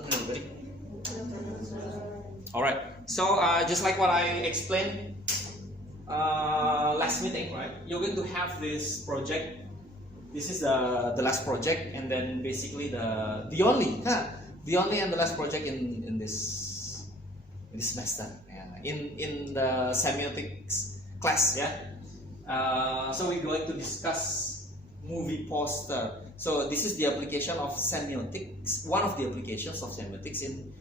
afternoon, everybody. All right. So just like what I explained last meeting, right? You're going to have this project. This is the last project, and then basically the only and the last project in this semester. Yeah. In the semiotics class. Yeah. So we're going to discuss movie poster. So this is the application of semiotics. One of the applications of semiotics in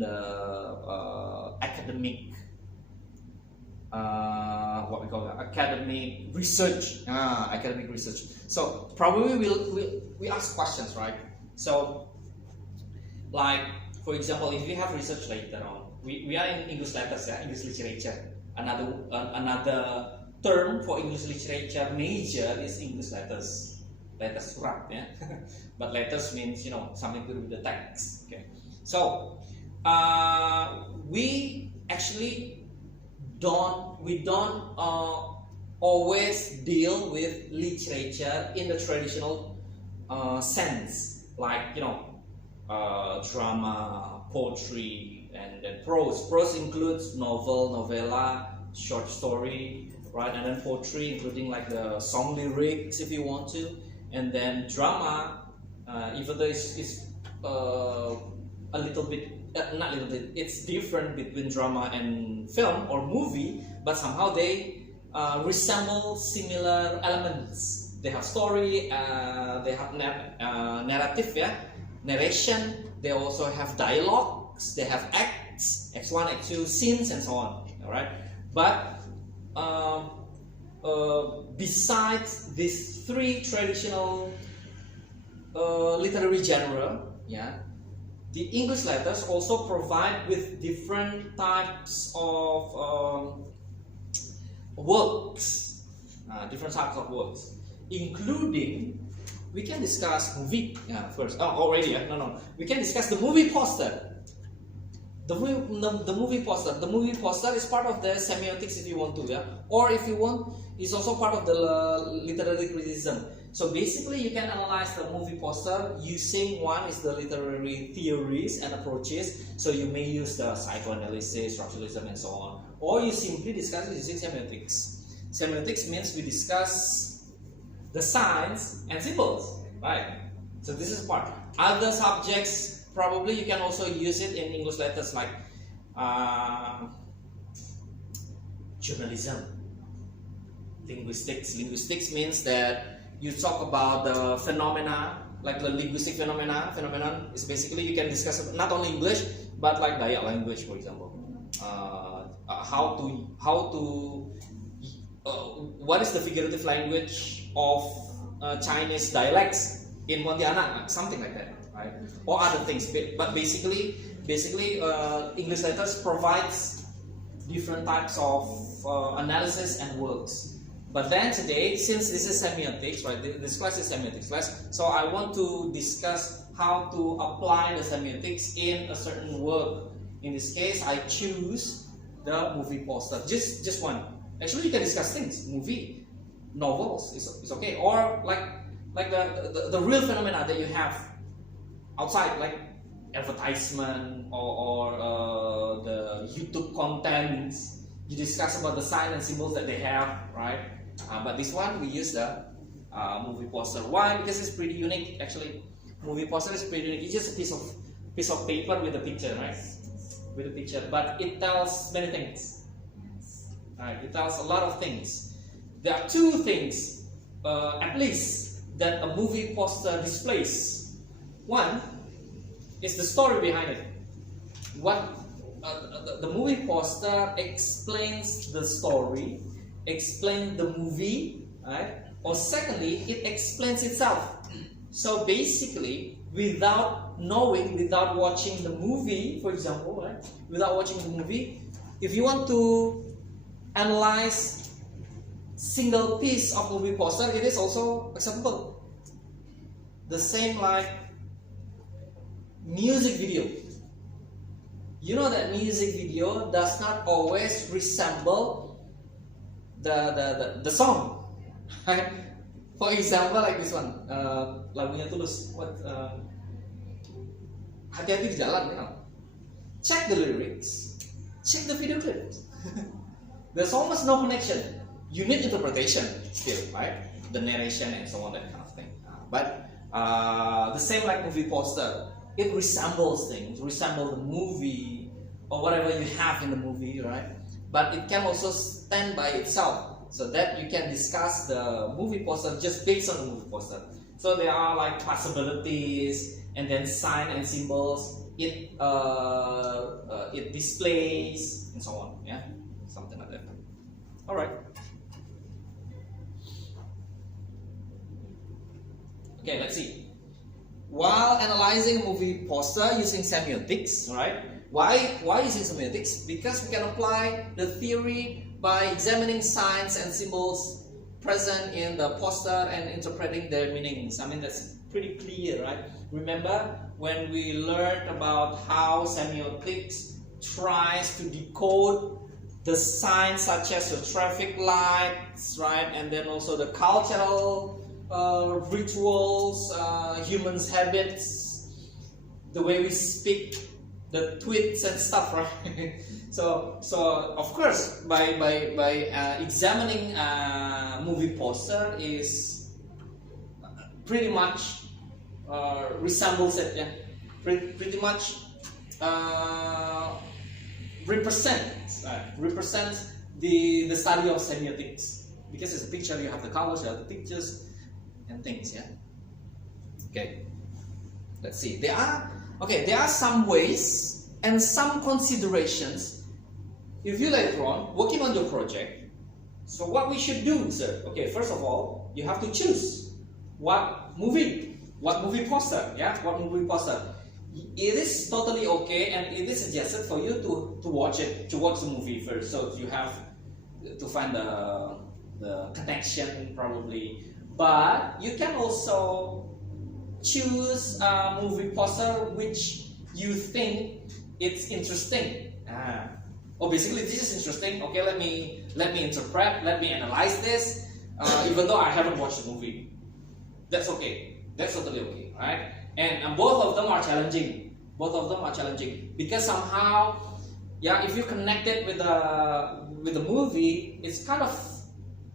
the academic what we call it, academic research. Academic research. So probably we ask questions, right? So like for example, if we have research later on, we are in English letters, yeah, English literature. Another term for English literature major is English letters. Letters surat, yeah. But letters means, you know, something to do with the text. Okay. So we actually don't always deal with literature in the traditional sense, like, you know, drama, poetry, and then prose. Prose includes novel, novella, short story, right? And then poetry, including like the song lyrics, if you want to. And then drama, even though it's a little bit, not little bit, it's different between drama and film or movie, but somehow they resemble similar elements. They have story, they have narrative, yeah, narration. They also have dialogues. They have acts, Act 1, Act 2, scenes, and so on. All right, but besides these three traditional literary genre, yeah, the English letters also provide with different types of works, including, we can discuss movie first. Oh, already, yeah? No. We can discuss the movie poster. The movie poster. The movie poster is part of the semiotics, if you want to, yeah, or if you want, it's also part of the literary criticism. So basically, you can analyze the movie poster using, one is the literary theories and approaches. So you may use the psychoanalysis, structuralism, and so on, or you simply discuss it using semiotics. Semiotics means we discuss the signs and symbols, right? So this is part. Other subjects, probably you can also use it in English letters, like journalism, linguistics. Linguistics means that you talk about the phenomena, like the linguistic phenomenon. Phenomenon is basically, you can discuss not only English, but like Dayak language, for example. What is the figurative language of Chinese dialects in Pontianak, something like that, right? Or other things. But basically, English letters provides different types of analysis and works. But then today, since this is semiotics, right? This class is semiotics class, so I want to discuss how to apply the semiotics in a certain work. In this case, I choose the movie poster. Just one. Actually, you can discuss things. Movie, novels is okay, or like the real phenomena that you have outside, like advertisement or the YouTube contents. You discuss about the signs and symbols that they have, right? But this one we use the movie poster. Why? Because it's pretty unique. Actually, movie poster is pretty unique. It's just a piece of paper with a picture, right? With a picture, but it tells many things. Right? It tells a lot of things. There are two things, at least, that a movie poster displays. One is the story behind it. The movie poster explains the story, explains the movie, right? Or secondly, it explains itself. So basically, without watching the movie, for example, right? Without watching the movie, if you want to analyze single piece of movie poster, it is also acceptable. The same like music video. You know that music video does not always resemble the song. Right? For example, like this one, lagunya Tulus. What? hati-hati di jalan, check the lyrics, check the video clips. There's almost no connection. You need interpretation still, right? The narration and so on, that kind of thing. But the same like movie poster, it resembles things, resemble the movie or whatever you have in the movie, right? But it can also stand by itself, so that you can discuss the movie poster just based on the movie poster. So there are like possibilities, and then sign and symbols it displays and so on, yeah, something like that. All right. Okay, let's see. While analyzing a movie poster using semiotics, right? Why using semiotics? Because we can apply the theory by examining signs and symbols present in the poster and interpreting their meanings. I mean, that's pretty clear, right? Remember when we learned about how semiotics tries to decode the signs such as the traffic lights, right? And then also the cultural rituals, humans' habits, the way we speak, the tweets and stuff, right? so of course, by examining a movie poster is pretty much resembles it, yeah. Pretty much represents the study of semiotics, because it's a picture. You have the colors, you have the pictures and things, yeah. Okay, let's see. There are some ways and some considerations if you later on working on your project. So what we should do, sir? Okay, first of all, you have to choose what movie poster, yeah, what movie poster. It is totally okay, and it is suggested for you to watch the movie first. So you have to find the connection probably, but you can also choose a movie poster which you think it's interesting. Oh, basically this is interesting. Okay, let me interpret, let me analyze this, even though I haven't watched the movie. That's okay. That's totally okay, right? And both of them are challenging. Because somehow, yeah, if you connect it with the movie, it's kind of,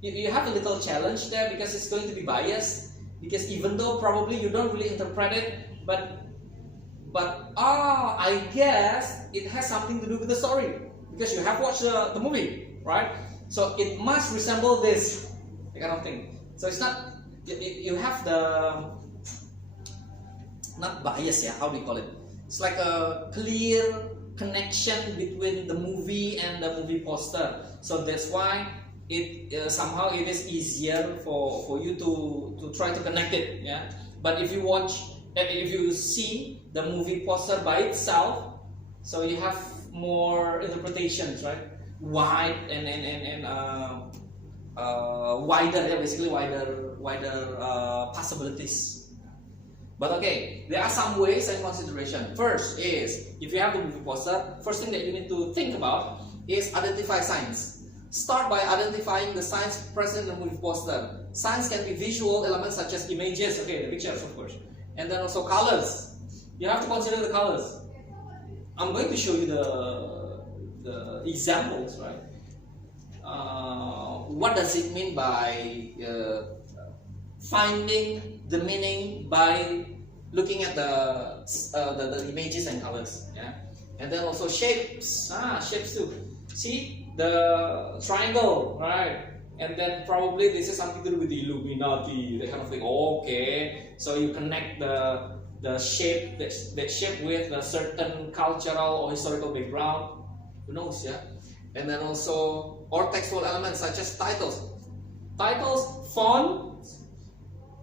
you have a little challenge there, because it's going to be biased. Because even though probably you don't really interpret it, but I guess it has something to do with the story, because you have watched the movie, right? So it must resemble this kind of thing. So it's not, you have the, not bias, yeah, how do you call it? It's like a clear connection between the movie and the movie poster. So that's why it somehow it is easier for you to try to connect it, yeah. But if you see the movie poster by itself, so you have more interpretations, right? Wide and wider, yeah, basically wider possibilities. But okay, there are some ways and consideration. First is, if you have the movie poster, first thing that you need to think about is identify signs. Start by identifying the signs present in the movie poster. Signs can be visual elements such as images, okay, the pictures of course, and then also colors. You have to consider the colors. I'm going to show you the examples, right? What does it mean by finding the meaning by looking at the images and colors, yeah? And then also shapes, shapes too. See the triangle, right? And then probably this is something to do with the Illuminati, that kind of thing. Okay, so you connect the shape that shape with a certain cultural or historical background. Who knows, yeah? And then also or textual elements such as titles, font.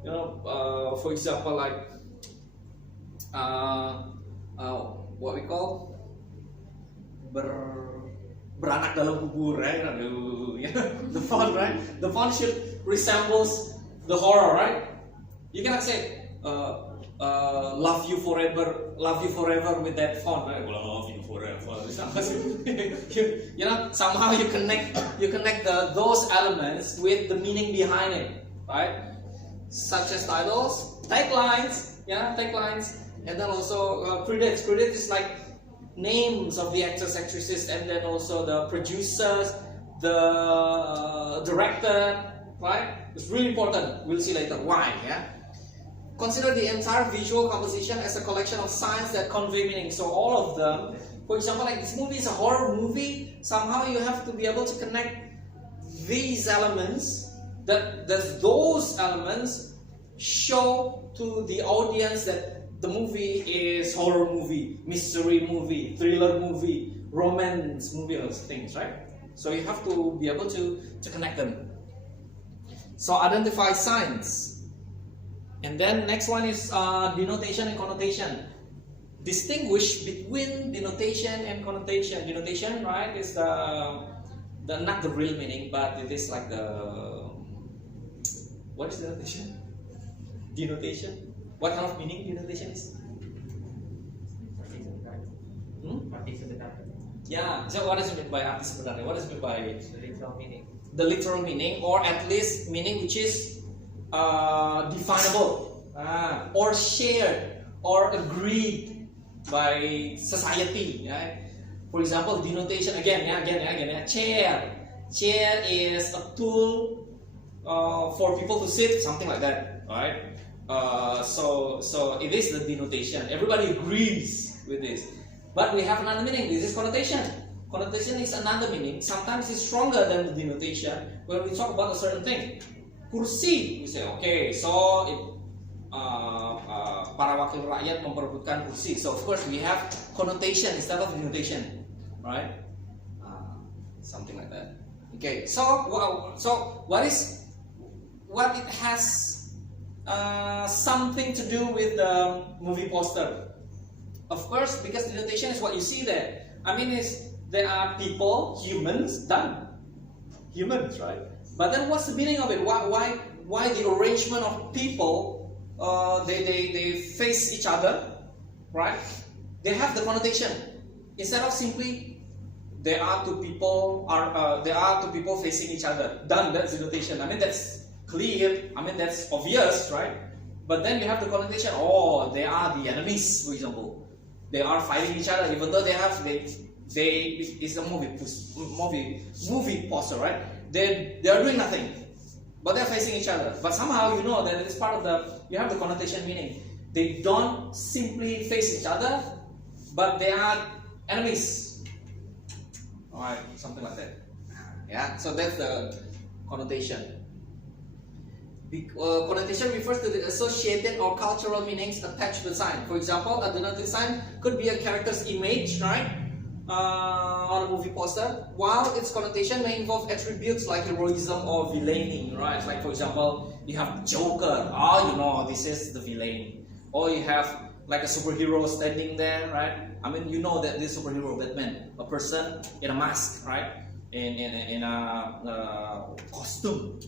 You know, for example, like what we call beranak dalam kubur, right? The font, right? The font should resembles the horror, right? You cannot say love you forever with that font, right? Love you forever. You know, somehow you connect those elements with the meaning behind it, right? Such as titles, taglines, yeah, taglines, And then also credits. Credits is like names of the actors, actresses, and then also the producers, the director, right? It's really important. We'll see later why. Yeah. Consider the entire visual composition as a collection of signs that convey meaning. So all of them. For example, like this movie is a horror movie. Somehow you have to be able to connect these elements. That those elements show to the audience that the movie is horror movie, mystery movie, thriller movie, romance movie, those things, right? So you have to be able to connect them. So identify signs. And then next one is denotation and connotation. Distinguish between denotation and connotation. Denotation, right, is the not the real meaning, but it is like the what is denotation? Denotation. What kind of meaning denotation is? Yeah. So what is it meant by arti sebenarnya? What is it meant by The literal meaning. the literal meaning, or at least meaning which is definable, or shared, or agreed by society. Right? For example, denotation again. Chair is a tool for people to sit, something like that, right? So it is the denotation. Everybody agrees with this. But we have another meaning. This is connotation. Connotation is another meaning. Sometimes it's stronger than the denotation when we talk about a certain thing. Kursi, we say, okay, so para wakil rakyat memperebutkan kursi. So of course we have connotation instead of denotation, right? Something like that. Okay, so what it has something to do with the movie poster. Of course, because denotation is what you see there. I mean, there are people, humans, humans, right? But then, what's the meaning of it? Why the arrangement of people? They face each other, right? They have the connotation instead of simply there are two people facing each other. Done. That's denotation. I mean, that's clear. I mean, that's obvious, right? But then you have the connotation. Oh, they are the enemies, for example. They are fighting each other, even though it's a movie poster, right? They are doing nothing, but they're facing each other. But somehow you know that it's part of you have the connotation meaning. They don't simply face each other, but they are enemies. Alright, something like that. Yeah, so that's the connotation. Connotation refers to the associated or cultural meanings attached to the sign. For example, a denotative sign could be a character's image, right, on a movie poster, while its connotation may involve attributes like heroism or villainy, right? Like for example, you have Joker. Oh, you know, this is the villain. Or you have like a superhero standing there, right? I mean, you know that this superhero, Batman, a person in a mask, right, in a costume.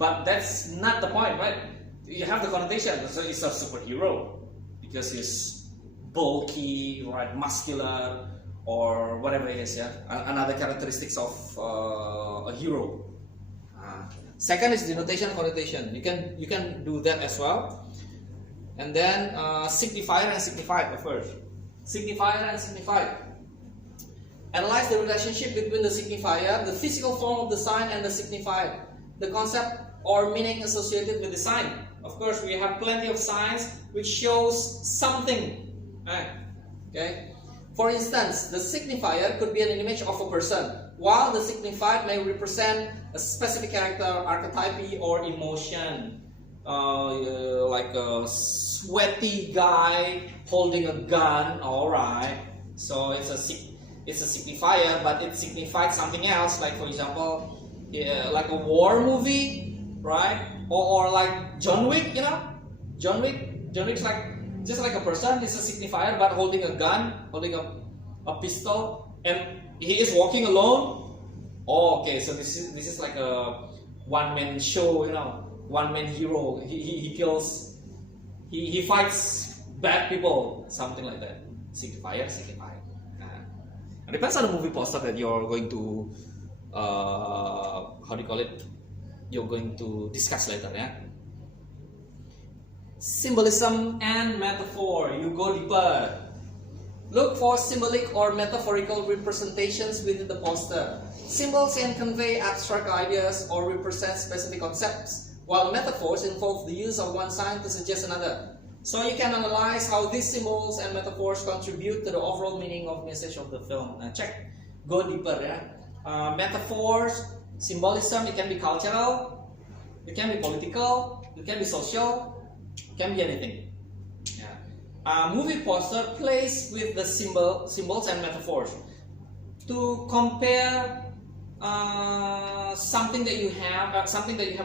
But that's not the point, right? You have the connotation, so it's a superhero because he's bulky, right, muscular, or whatever it is. Yeah, another characteristics of a hero. Second is denotation and connotation. You can do that as well. And then signifier and signified first. Signifier and signified. Analyze the relationship between the signifier, the physical form of the sign, and the signified. The concept or meaning associated with the sign. Of course, we have plenty of signs which shows something. Okay. For instance, the signifier could be an image of a person, while the signified may represent a specific character, archetype, or emotion. Like a sweaty guy holding a gun. All right. So it's a signifier, but it signifies something else. Like for example, like a war movie, right? Or like John Wick, you know? John Wick's like just like a person. It's a signifier, but holding a gun, holding a pistol, and he is walking alone. Oh, okay. So this is like a one-man show, you know? One-man hero. He kills. He fights bad people, something like that. Signifier. It depends on the movie poster that you're going to how do you call it? You're going to discuss later, yeah. Symbolism and metaphor. You go deeper. Look for symbolic or metaphorical representations within the poster. Symbols can convey abstract ideas or represent specific concepts, while metaphors involve the use of one sign to suggest another. So you can analyze how these symbols and metaphors contribute to the overall meaning of message of the film. Check. Go deeper, yeah. Metaphors, symbolism, it can be cultural, it can be political, it can be social, it can be anything. Yeah. Movie poster plays with the symbols and metaphors to compare something that you have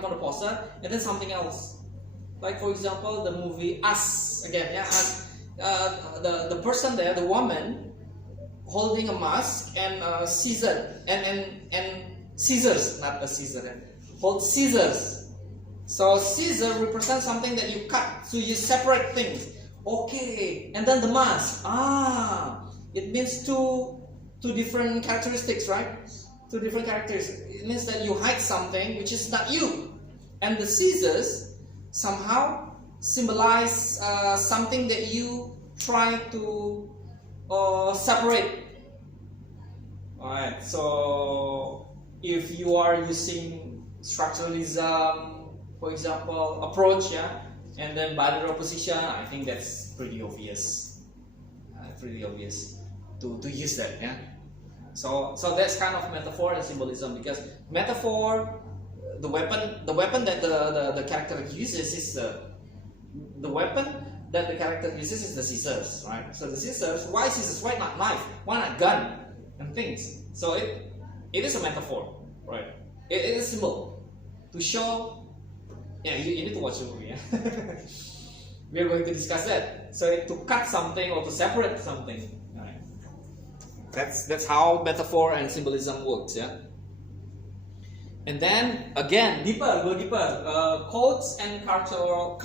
on the poster and then something else. Like for example, the movie Us. Again, yeah, Us. The person there, the woman, holding a mask and scissor and scissors, not a scissor. Hold scissors. So scissor represents something that you cut, so you separate things. Okay, and then the mask. It means two different characteristics, right? Two different characters. It means that you hide something which is not you. And the scissors somehow symbolize something that you try to separate. Alright, so if you are using structuralism, for example, approach, yeah, and then binary opposition, I think that's pretty obvious. To use that, yeah. So that's kind of metaphor and symbolism, because metaphor, the weapon that the character uses is the weapon that the character uses is the scissors, right? So the scissors, why scissors? Why not knife? Why not gun and things? So it is a metaphor, right? It is a symbol to show. Yeah, you need to watch the movie. Yeah? We are going to discuss that. So to cut something or to separate something. That's how metaphor and symbolism works, yeah. And then again, go deeper. Quotes and cultural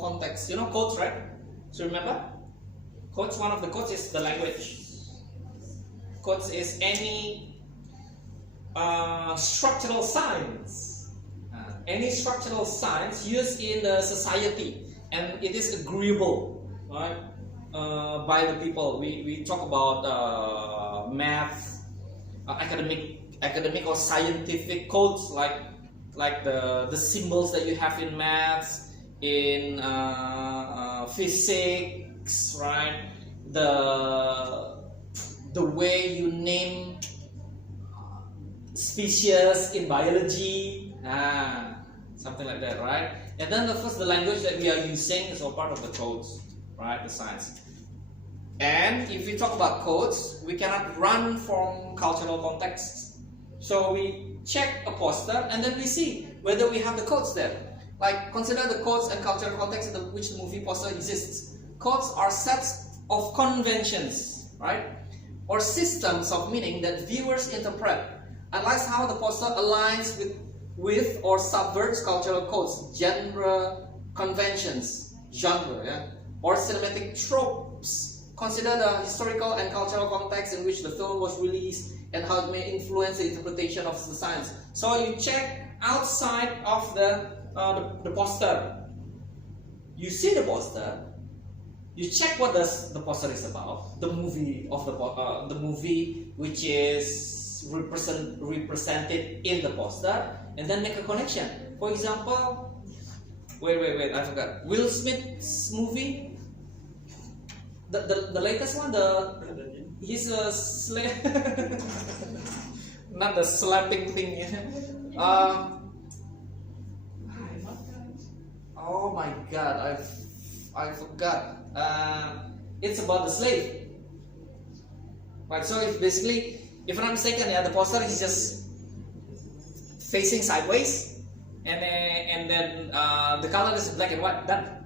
context. You know quotes, right? So remember, quotes. One of the quotes is the language. Quotes is any structural signs. Any structural signs used in the society, and it is agreeable, right? By the people. We talk about math, academic or scientific codes, like the symbols that you have in maths, in physics, right? The way you name species in biology, something like that, right? And then the language that we are using is all part of the codes, right? The science. And if we talk about codes, we cannot run from cultural contexts. So we check a poster and then we see whether we have the codes there. Like, consider the codes and cultural context in which the movie poster exists. Codes are sets of conventions, right? Or systems of meaning that viewers interpret. Analyze how the poster aligns with or subverts cultural codes, genre conventions, yeah? Or cinematic tropes. Consider the historical and cultural context in which the film was released and how it may influence the interpretation of the science. So you check outside of the poster. You see the poster. You check what the poster is about. The movie of the movie which is represented in the poster, and then make a connection. For example, wait, I forgot. Will Smith's movie. The latest one, he's a slave, not the slapping thing. Oh my God, I forgot. It's about the slave. Right. So it's basically, if I'm not mistaken, yeah, the poster is just facing sideways, and then the color is black and white. Done.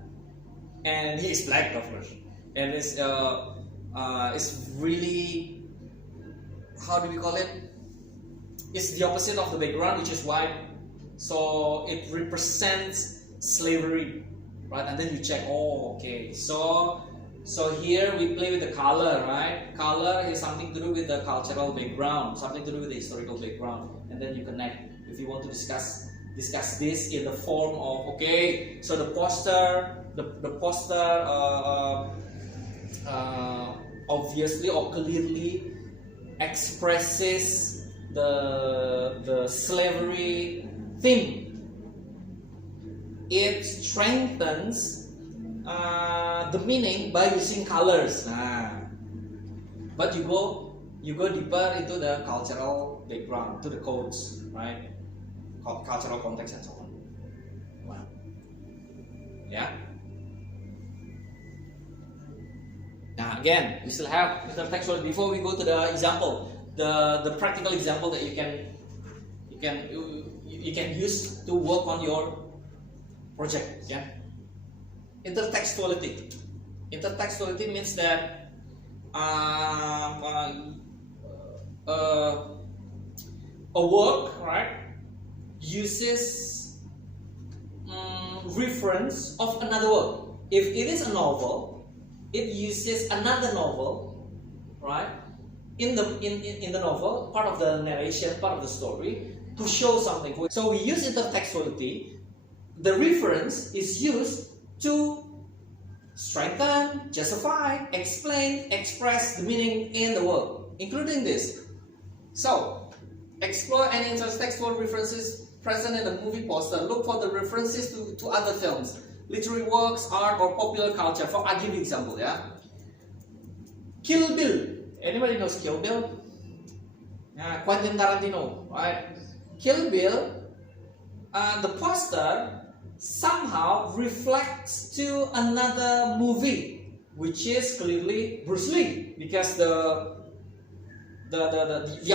And he is black, of course. And it's really, how do we call it? It's the opposite of the background, which is white. So it represents slavery, right? And then you check, oh, okay. So here we play with the color, right? Color has something to do with the cultural background, something to do with the historical background, and then you connect. If you want to discuss discuss this in the form of, okay, so the poster obviously or clearly expresses the slavery theme. It strengthens the meaning by using colors. But you go deeper into the cultural background, to the codes, right? Cultural context and so on. Wow. Yeah. Now again, we still have intertextual. Before we go to the example, the practical example that you can use to work on your project. Yeah. Intertextuality. Intertextuality means that a work, right, uses reference of another work. If it is a novel, it uses another novel, right? In the novel, part of the narration, part of the story, to show something. So we use intertextuality. The reference is used to strengthen, justify, explain, express the meaning in the work, including this. So, explore any intertextual references present in the movie poster. Look for the references to other films, literary works, art, or popular culture. I'll give you an example, yeah? Kill Bill. Anybody knows Kill Bill? Quentin Tarantino, right? Kill Bill, the poster somehow reflects to another movie, which is clearly Bruce Lee, because the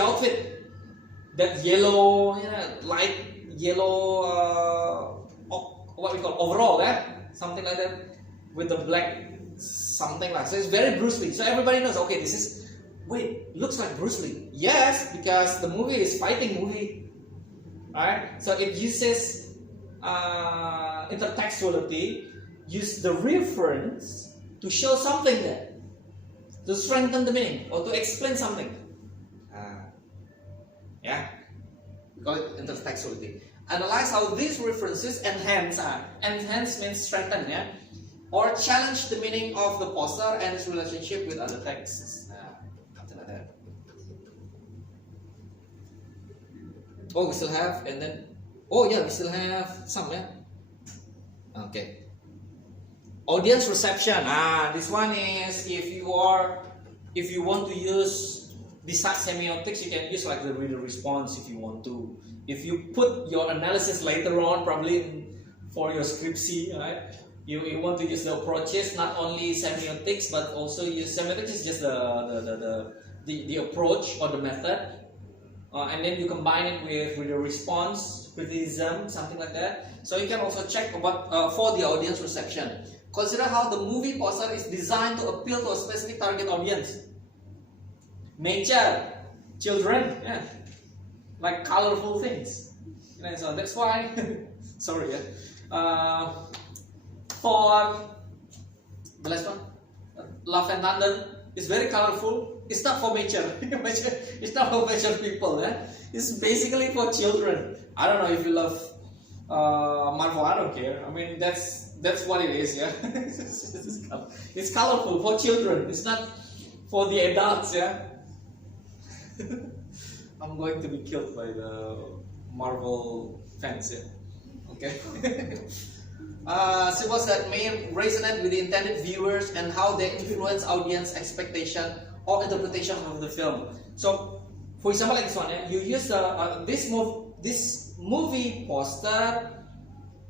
outfit, that yellow, light yellow, what we call overall, something like that, with the black something like. So it's very Bruce Lee. So everybody knows. Okay, this is. Wait, looks like Bruce Lee. Yes, because the movie is fighting movie, right? So it uses intertextuality, use the reference to show something there, to strengthen the meaning or to explain something. Yeah, we call it intertextuality. Analyze how these references enhance. Enhance means strengthen, yeah, or challenge the meaning of the poster and its relationship with other texts. Something like that. Oh, we still have, and then. Oh yeah, we still have some, yeah. Okay. Audience reception. This one is if you want to use besides semiotics, you can use like the reader response if you want to. If you put your analysis later on, probably for your scriptsy, right? You want to use the approaches, not only semiotics, but also use semiotics is just the approach or the method. And then you combine it with reader response, criticism, something like that. So you can also check about for the audience reception. Consider how the movie poster is designed to appeal to a specific target audience. Nature, children, yeah, like colorful things. So that's why. Sorry, yeah. For the last one, Love and Thunder is very colorful. It's not for mature. It's not for mature people. It's basically for children. I don't know if you love Marvel. I don't care. I mean, that's what it is. Yeah, it's colorful for children. It's not for the adults. Yeah. I'm going to be killed by the Marvel fans. Yeah. Okay. Symbols that may resonate with the intended viewers and how they influence audience expectation or interpretation of the film. So, for example, like this one, you use this movie poster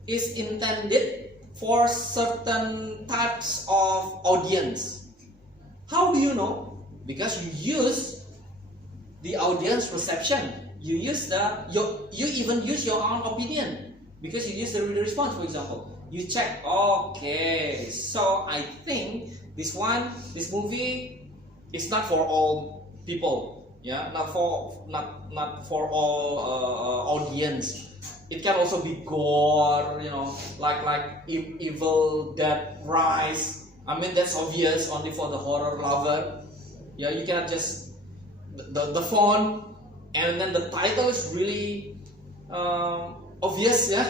is intended for certain types of audience. How do you know? Because you use the audience reception. You even use your own opinion because you use the reader response, for example. You check. Okay, so I think this movie. It's not for all people, yeah. Not for all audience. It can also be gore, like Evil Dead Rise. I mean that's obvious only for the horror lover. Yeah, you cannot just the font and then the title is really obvious, yeah.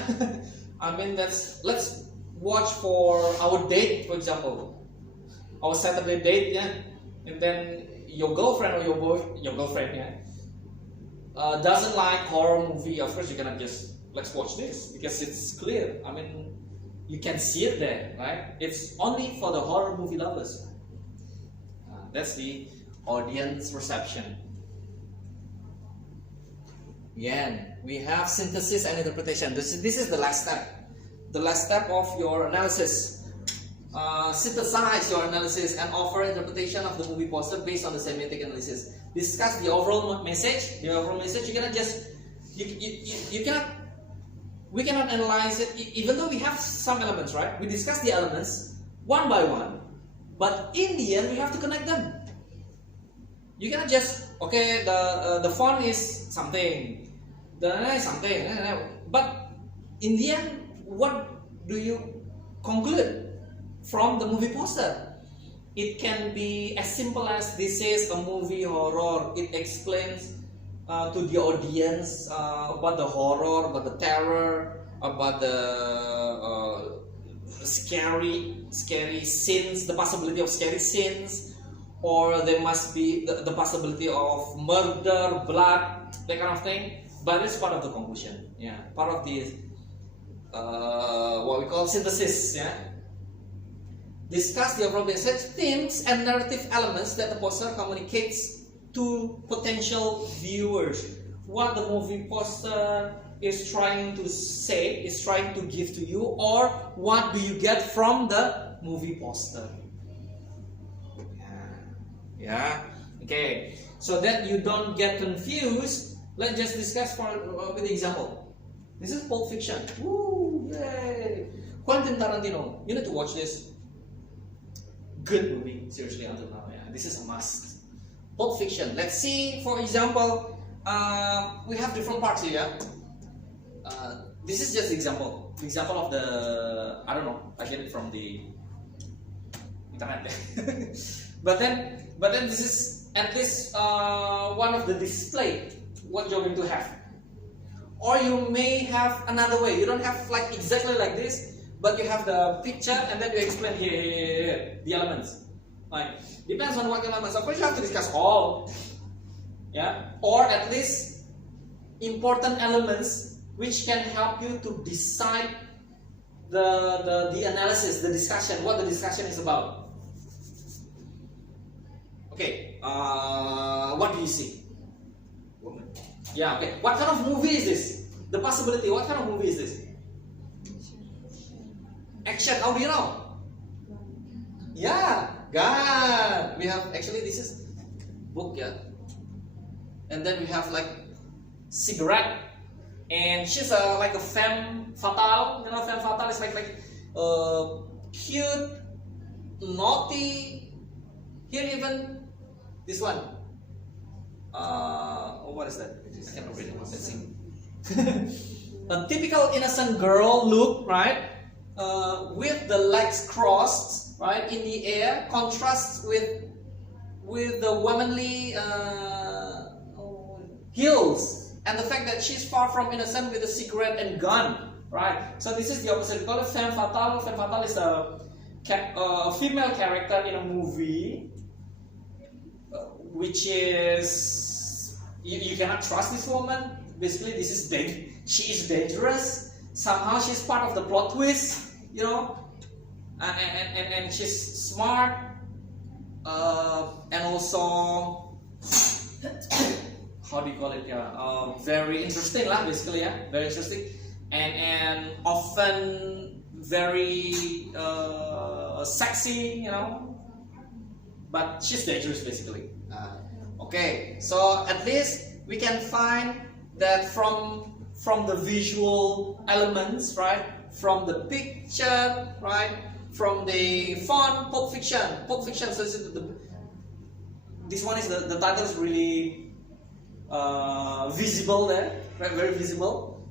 I mean, let's watch for our date, for example, our Saturday date, yeah, and then your girlfriend or your girlfriend, yeah, doesn't like horror movie. Of course, you cannot just let's watch this because it's clear. I mean, you can see it there, right? It's only for the horror movie lovers. That's the audience reception. Again, we have synthesis and interpretation. This is the last step. The last step of your analysis. Synthesize your analysis and offer interpretation of the movie poster based on the semiotic analysis. Discuss the overall message. The overall message. You cannot just you cannot. We cannot analyze it, even though we have some elements, right? We discuss the elements one by one, but in the end we have to connect them. You cannot just the font is something, the is something, but in the end, what do you conclude from the movie poster? It can be as simple as this is a movie horror. It explains to the audience about the horror, about the terror, about the scary scenes, the possibility of scary scenes, or there must be the possibility of murder, blood, that kind of thing. But it's part of the conclusion, yeah, part of the what we call synthesis, yeah. Discuss the overall message, themes, and narrative elements that the poster communicates to potential viewers. What the movie poster is trying to say, is trying to give to you, or what do you get from the movie poster? Yeah. Okay. So that you don't get confused, let's just discuss with the example. This is Pulp Fiction. Woo! Yay! Quentin Tarantino. You need to watch this. Good movie, seriously, until now. Yeah, this is a must. Pulp Fiction. Let's see, for example, we have different parts here. This is just example. Example of the, I don't know, I get it from the internet. but then this is at least one of the display what you're going to have. Or you may have another way. You don't have like exactly like this, but you have the picture and then you explain here the elements. Like, depends on what kind of elements. Of course, you have to discuss all, yeah, or at least important elements which can help you to decide the analysis, the discussion, what the discussion is about. Okay, what do you see? Yeah, okay. What kind of movie is this? The possibility. What kind of movie is this? Action. How do you know? Yeah, God. We have actually this is book, yeah. And then we have like cigarette, and she's like a femme fatale. You know, femme fatale is like cute, naughty. Here even this one. What is that? I cannot read it. Let's see. A typical innocent girl look, right? With the legs crossed, right, in the air, contrasts with the womanly heels, and the fact that she's far from innocent with a cigarette and gun, right? So this is the opposite. We call it femme fatale. Femme fatale is a female character in a movie, which is you cannot trust this woman. Basically, this is she is dangerous. Somehow she's part of the plot twist, you know, and she's smart, and also how do you call it? Yeah, very interesting lah, basically, yeah, very interesting, and often very sexy, you know, but she's dangerous basically. Okay, so at least we can find that from the visual elements, right? From the picture, right? From the font, Pulp Fiction. Pulp Fiction. So this one is the title is really visible there, right? Very visible.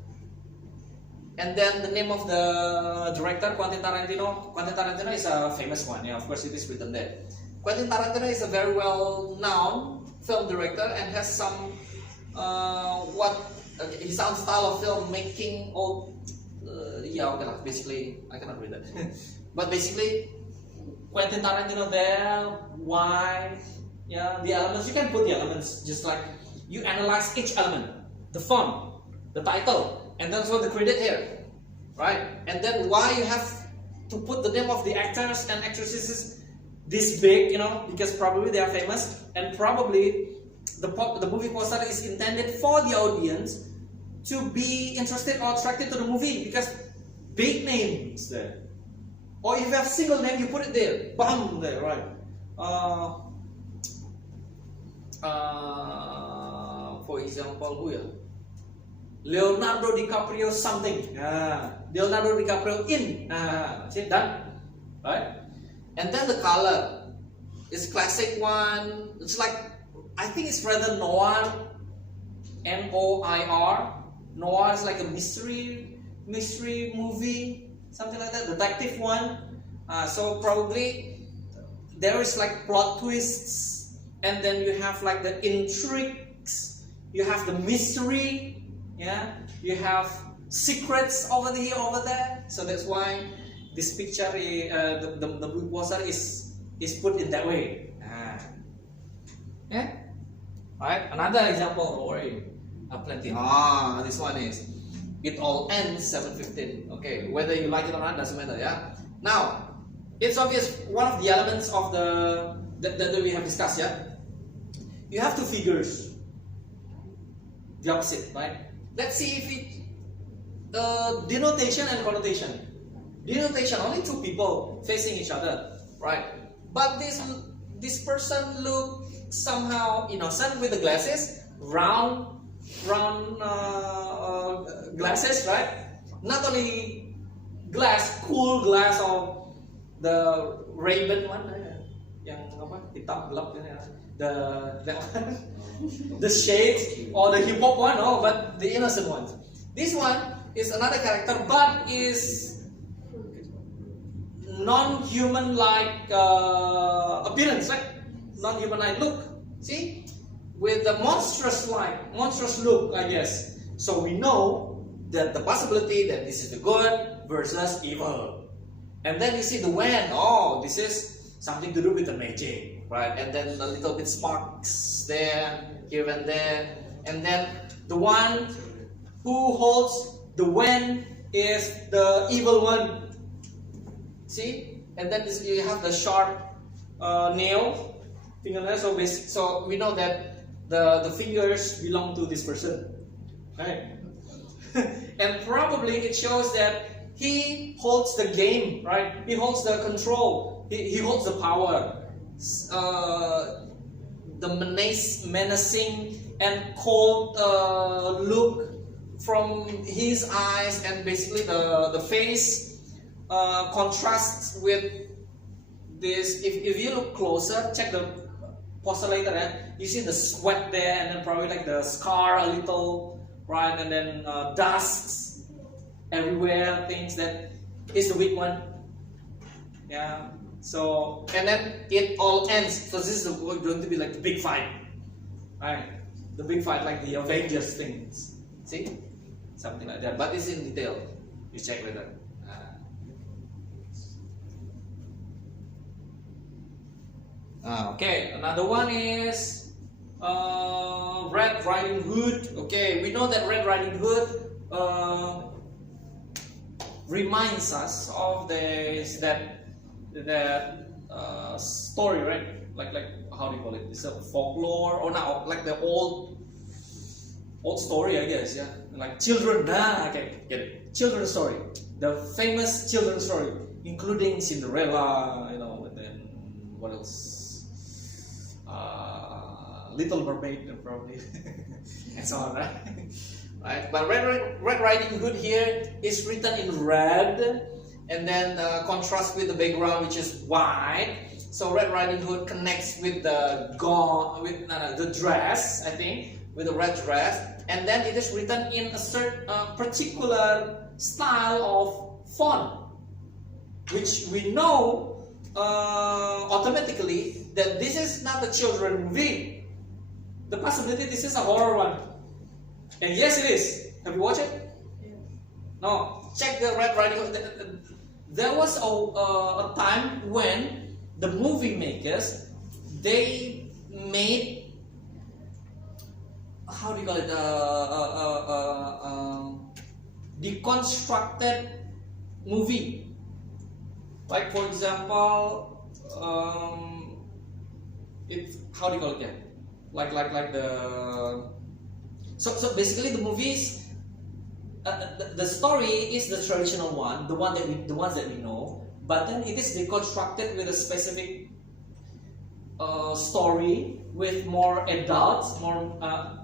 And then the name of the director, Quentin Tarantino. Quentin Tarantino is a famous one. Yeah, of course it is written there. Quentin Tarantino is a very well-known film director and has some what his own style of filmmaking. Or yeah, okay, basically I cannot read that. But basically, Quentin Tarantino there. Why? Yeah, the elements, you can put the elements just like you analyze each element, the font, the title, and that's what the credit here, right? And then why you have to put the name of the actors and actresses this big, you know, because probably they are famous, and probably the movie poster is intended for the audience to be interested or attracted to the movie because big names there. Or if you have single name, you put it there, bam, there, right? For example, who ya? Leonardo DiCaprio something. Leonardo DiCaprio in. See, done, right? And then the color is classic one. It's like, I think it's rather noir, Noir. Noir is like a mystery movie, something like that. Detective one. So probably there is like plot twists, and then you have like the intrigues. You have the mystery. Yeah. You have secrets over here, over there. So that's why this picture, the movie poster is put in that way. Yeah. Right. Another example. Don't worry. Plenty. This one is. It all ends 7:15. Okay. Whether you like it or not doesn't matter. Yeah. Now, it's obvious one of the elements of that we have discussed. Yeah. You have two figures. The opposite, right? Let's see if it denotation and connotation. Denotation, only two people facing each other, right? But this person look somehow innocent with the glasses, round glasses, right? Not only glass, cool glass of the Ray-Ban one, yang apa? Hitam gelap ya. The shades or the hip hop one, no, but the innocent one. This one is another character, but is non-human like appearance, right? Non-human like look. See, with the monstrous look, I guess. So we know that the possibility that this is the good versus evil. And then you see the when. Oh, this is something to do with the magic, right? And then a little bit sparks there, here and there. And then the one who holds the when is the evil one. See? And then you have the sharp nail, fingernail. So we know that the fingers belong to this person, right? And probably it shows that he holds the game, right? He holds the control. He holds the power. The menacing and cold look from his eyes, and basically the face contrasts with this. If you look closer, check the poster later, you see the sweat there, and then probably like the scar a little, right? And then dust everywhere, things that is the weak one. Yeah. So, and then it all ends. So this is going to be like the big fight, right? The big fight, like the Avengers things. See, something like that. But it's in detail. You check later. Okay, another one is Red Riding Hood. Okay, we know that Red Riding Hood reminds us of that story, right? Like how do you call it? It's a folklore, or not like the old story, I guess. Yeah, like children. Okay, get it. Children's story, the famous children's story, including Cinderella. You know, and then what else? Little Mermaid, probably, and so on, right? Right. But Red Riding Hood here is written in red, and then contrast with the background, which is white. So Red Riding Hood connects with the the dress, I think, with the red dress, and then it is written in a certain particular style of font, which we know automatically that this is not a children movie. The possibility this is a horror one. And yes, it is. Have you watched it? No. Check the Red Riding Hood. There was a time when the movie makers, they made, how do you call it, deconstructed movie. Like for example, it's, how do you call it? Yeah, like the. So basically the movies. The story is the traditional one, the ones that we know, but then it is deconstructed with a specific story with more adults, more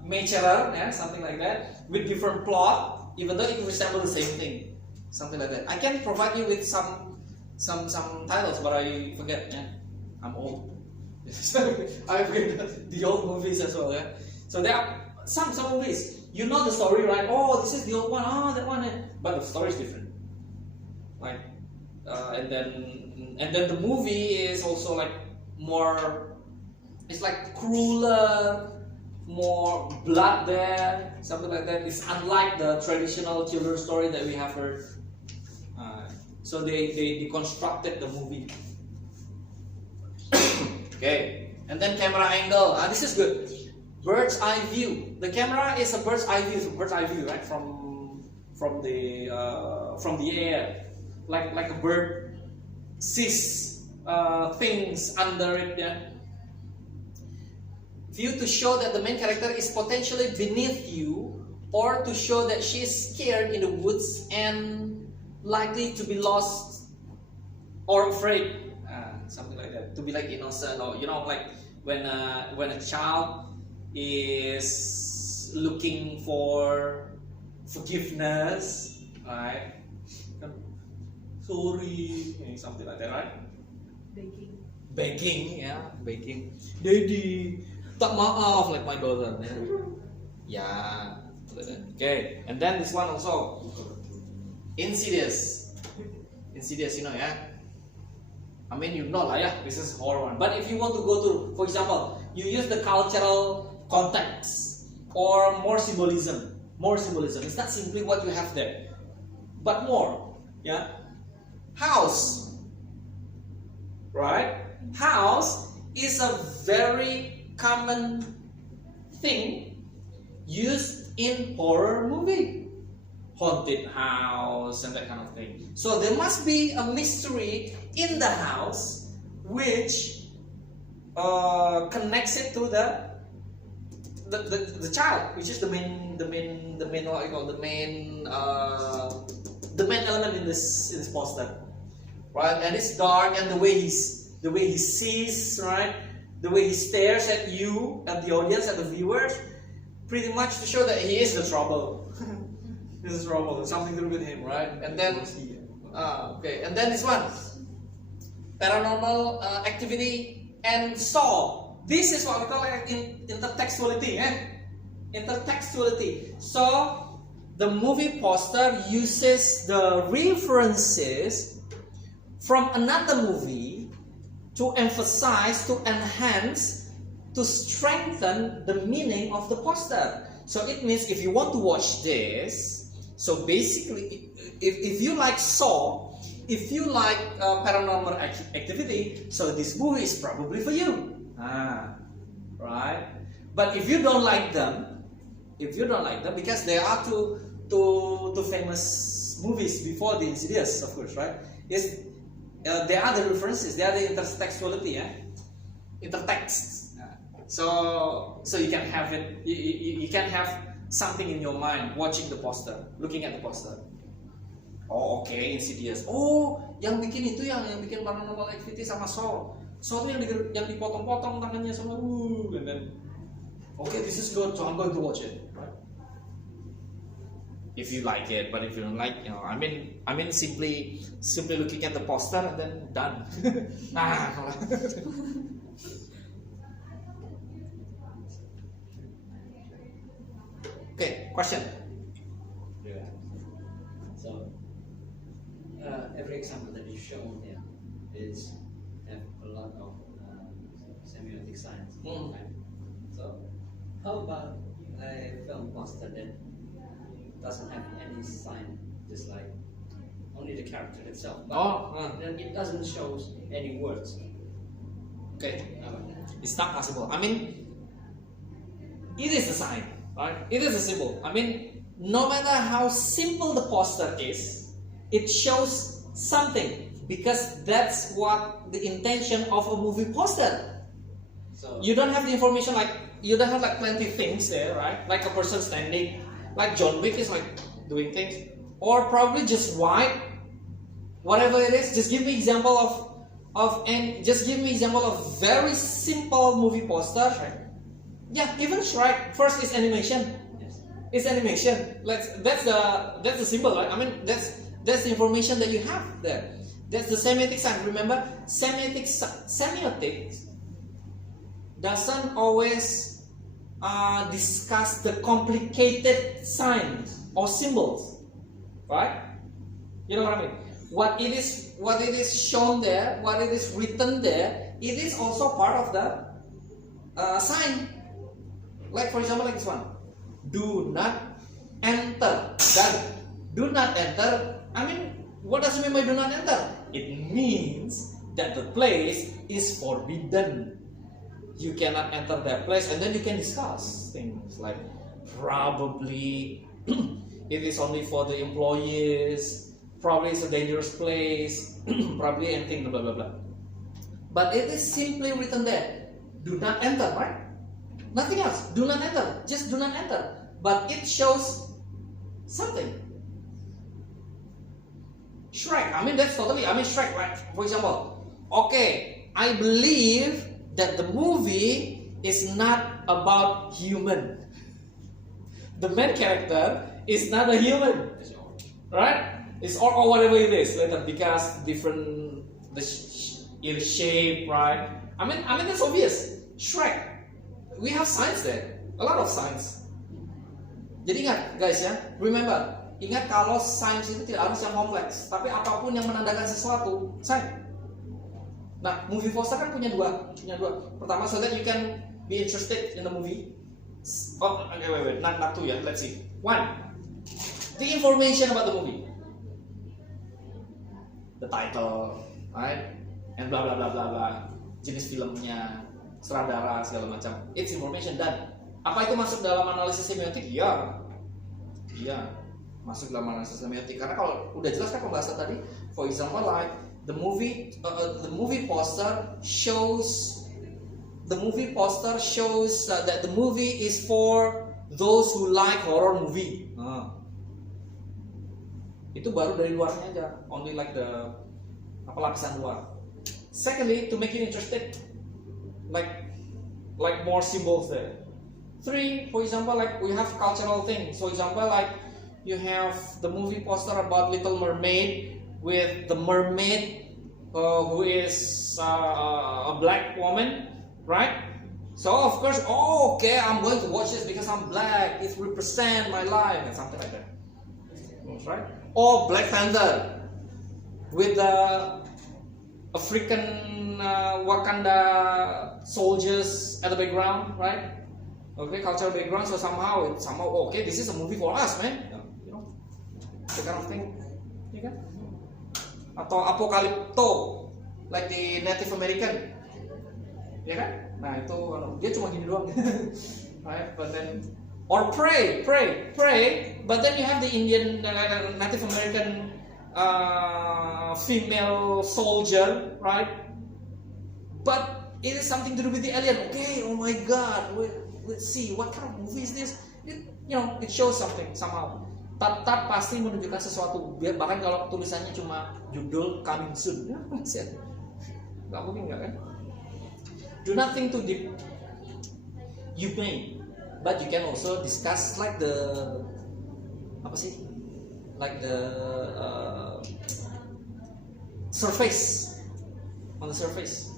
mature, yeah, something like that, with different plot, even though it resembles the same thing, something like that. I can provide you with some titles, but I forget. Yeah, I'm old. I forget the old movies as well. Yeah, so there are some movies. You know the story, right? Oh, this is the old one. Oh, that one. But the story is different. Like, and then the movie is also like more. It's like crueler, more blood there, something like that. It's unlike the traditional children's story that we have heard. So they deconstructed the movie. Okay, and then camera angle. This is good. Bird's eye view. The camera is a bird's eye view. Bird's eye view, right? From the air, like a bird sees things under it. Yeah. View to show that the main character is potentially beneath you, or to show that she is scared in the woods and likely to be lost or afraid. Something like that. To be like innocent, or like when a child is looking for forgiveness, right? Sorry, something like that, right? Begging, yeah, begging. Daddy, tak maaf, like my daughter. Yeah, okay. And then this one also, Insidious, yeah. I mean, you know lah, yeah, this is horror one. But if you want to go to, for example, you use the cultural context or more symbolism. It's not simply what you have there, but more. Yeah, house, right? House is a very common thing used in horror movie. Haunted house and that kind of thing. So there must be a mystery in the house which connects it to the child, which is the main element in this poster, right? And it's dark, and the way he sees, right? The way he stares at you, at the audience, at the viewers, pretty much to show that he is the trouble. This is trouble. There's something to do with him, right? And then, okay. And then this one, paranormal activity and Saw. This is what we call like intertextuality. Intertextuality. So the movie poster uses the references from another movie to emphasize, to enhance, to strengthen the meaning of the poster. So it means if you want to watch this, so basically, if you like Saw, if you like paranormal activity, so this movie is probably for you. Right? But if you don't like them, because there are two famous movies before the Insidious, of course, right? There are the references, there are the intertextuality, intertext. So you can have it. You can have something in your mind watching the poster, looking at the poster. Oh, okay, Insidious. Oh, yang bikin itu yang bikin paranormal activity sama Saw. Saw itu yang dipotong-potong tangannya sama and then okay, this is good, so I'm going to watch it. Right? If you like it, but if you don't like, I mean simply looking at the poster and then done. Okay, question. Yeah. So every example that you've shown here is have a lot of semiotic science. Right? So how about a film poster? poster that doesn't have any sign, just like only the character itself. But then it doesn't show any words. Okay. How about that? It's not possible. I mean, it is a sign, right? It is a symbol. I mean, no matter how simple the poster is, it shows something because that's what the intention of a movie poster. So You don't have the information like you don't have like plenty things there, right? Like a person standing, like John Wick is like doing things, or probably just white, whatever it is. Just give me example and just give me example of very simple movie poster. Yeah, even Shrek. First is animation. yes. It's animation. That's the symbol, right? I mean that's the information that you have there. That's the semiotic sign. Remember, semiotics doesn't always discuss the complicated signs or symbols, right? You know what I mean? What it is shown there, what it is written there, it is also part of the sign. Like for example, like this one, do not enter. Done. Do not enter. I mean, what does it mean by do not enter? It means that the place is forbidden. You cannot enter that place, and then you can discuss things like probably it is only for the employees, probably it's a dangerous place, probably anything, blah blah blah. But it is simply written there, do not enter, right? Nothing else. Do not enter. Just do not enter. But it shows something. Shrek. I mean, that's totally. I mean, Shrek. Right? For example, okay, I believe that the movie is not about human. The main character is not a human, right? It's or whatever it is. Later, because different the shape, right? I mean that's obvious. Shrek. We have signs there, a lot of signs. Jadi ingat guys ya, remember, ingat kalau signs itu tidak harus yang kompleks, tapi apapun yang menandakan sesuatu, sign. Nah, movie poster kan punya dua. Pertama, so that you can be interested in the movie. Oh, okay, wait, not two ya. Let's see. One, the information about the movie, the title, right, and blah blah blah blah blah, jenis filmnya, sutradara segala macam. It's information. Dan apa itu masuk dalam analisis semiotik? Iya, masuk dalam analisis semiotik. Karena kalau udah jelas kan pembahasan tadi, for example like the movie poster shows that the movie is for those who like horror movie. Itu baru dari luarnya aja, only like the lapisan luar. Secondly, to make you interested, like more symbols there. 3, for example, like we have cultural things. For example, like you have the movie poster about Little Mermaid with the mermaid who is a black woman, right? So of course, okay, I'm going to watch this because I'm black. It represents my life and something like that, right? Or Black Panther with the African Wakanda soldiers at the background, right? Okay, cultural background. So somehow okay, this is a movie for us, man. You know, that kind of thing. Ya kan? Atau Apocalypto, like the Native American, ya kan? Nah itu dia cuma gini doang, right? But then, or pray, but then you have the Indian Native American female soldier, right? But it is something to do with the alien. Okay, oh my God, let's see what kind of movie is this. It shows something somehow. Tab pasti menunjukkan sesuatu. Bahkan kalau tulisannya cuma judul coming soon, nggak mungkin nggak kan? Do not think too deep. You may, but you can also discuss like the surface, on the surface.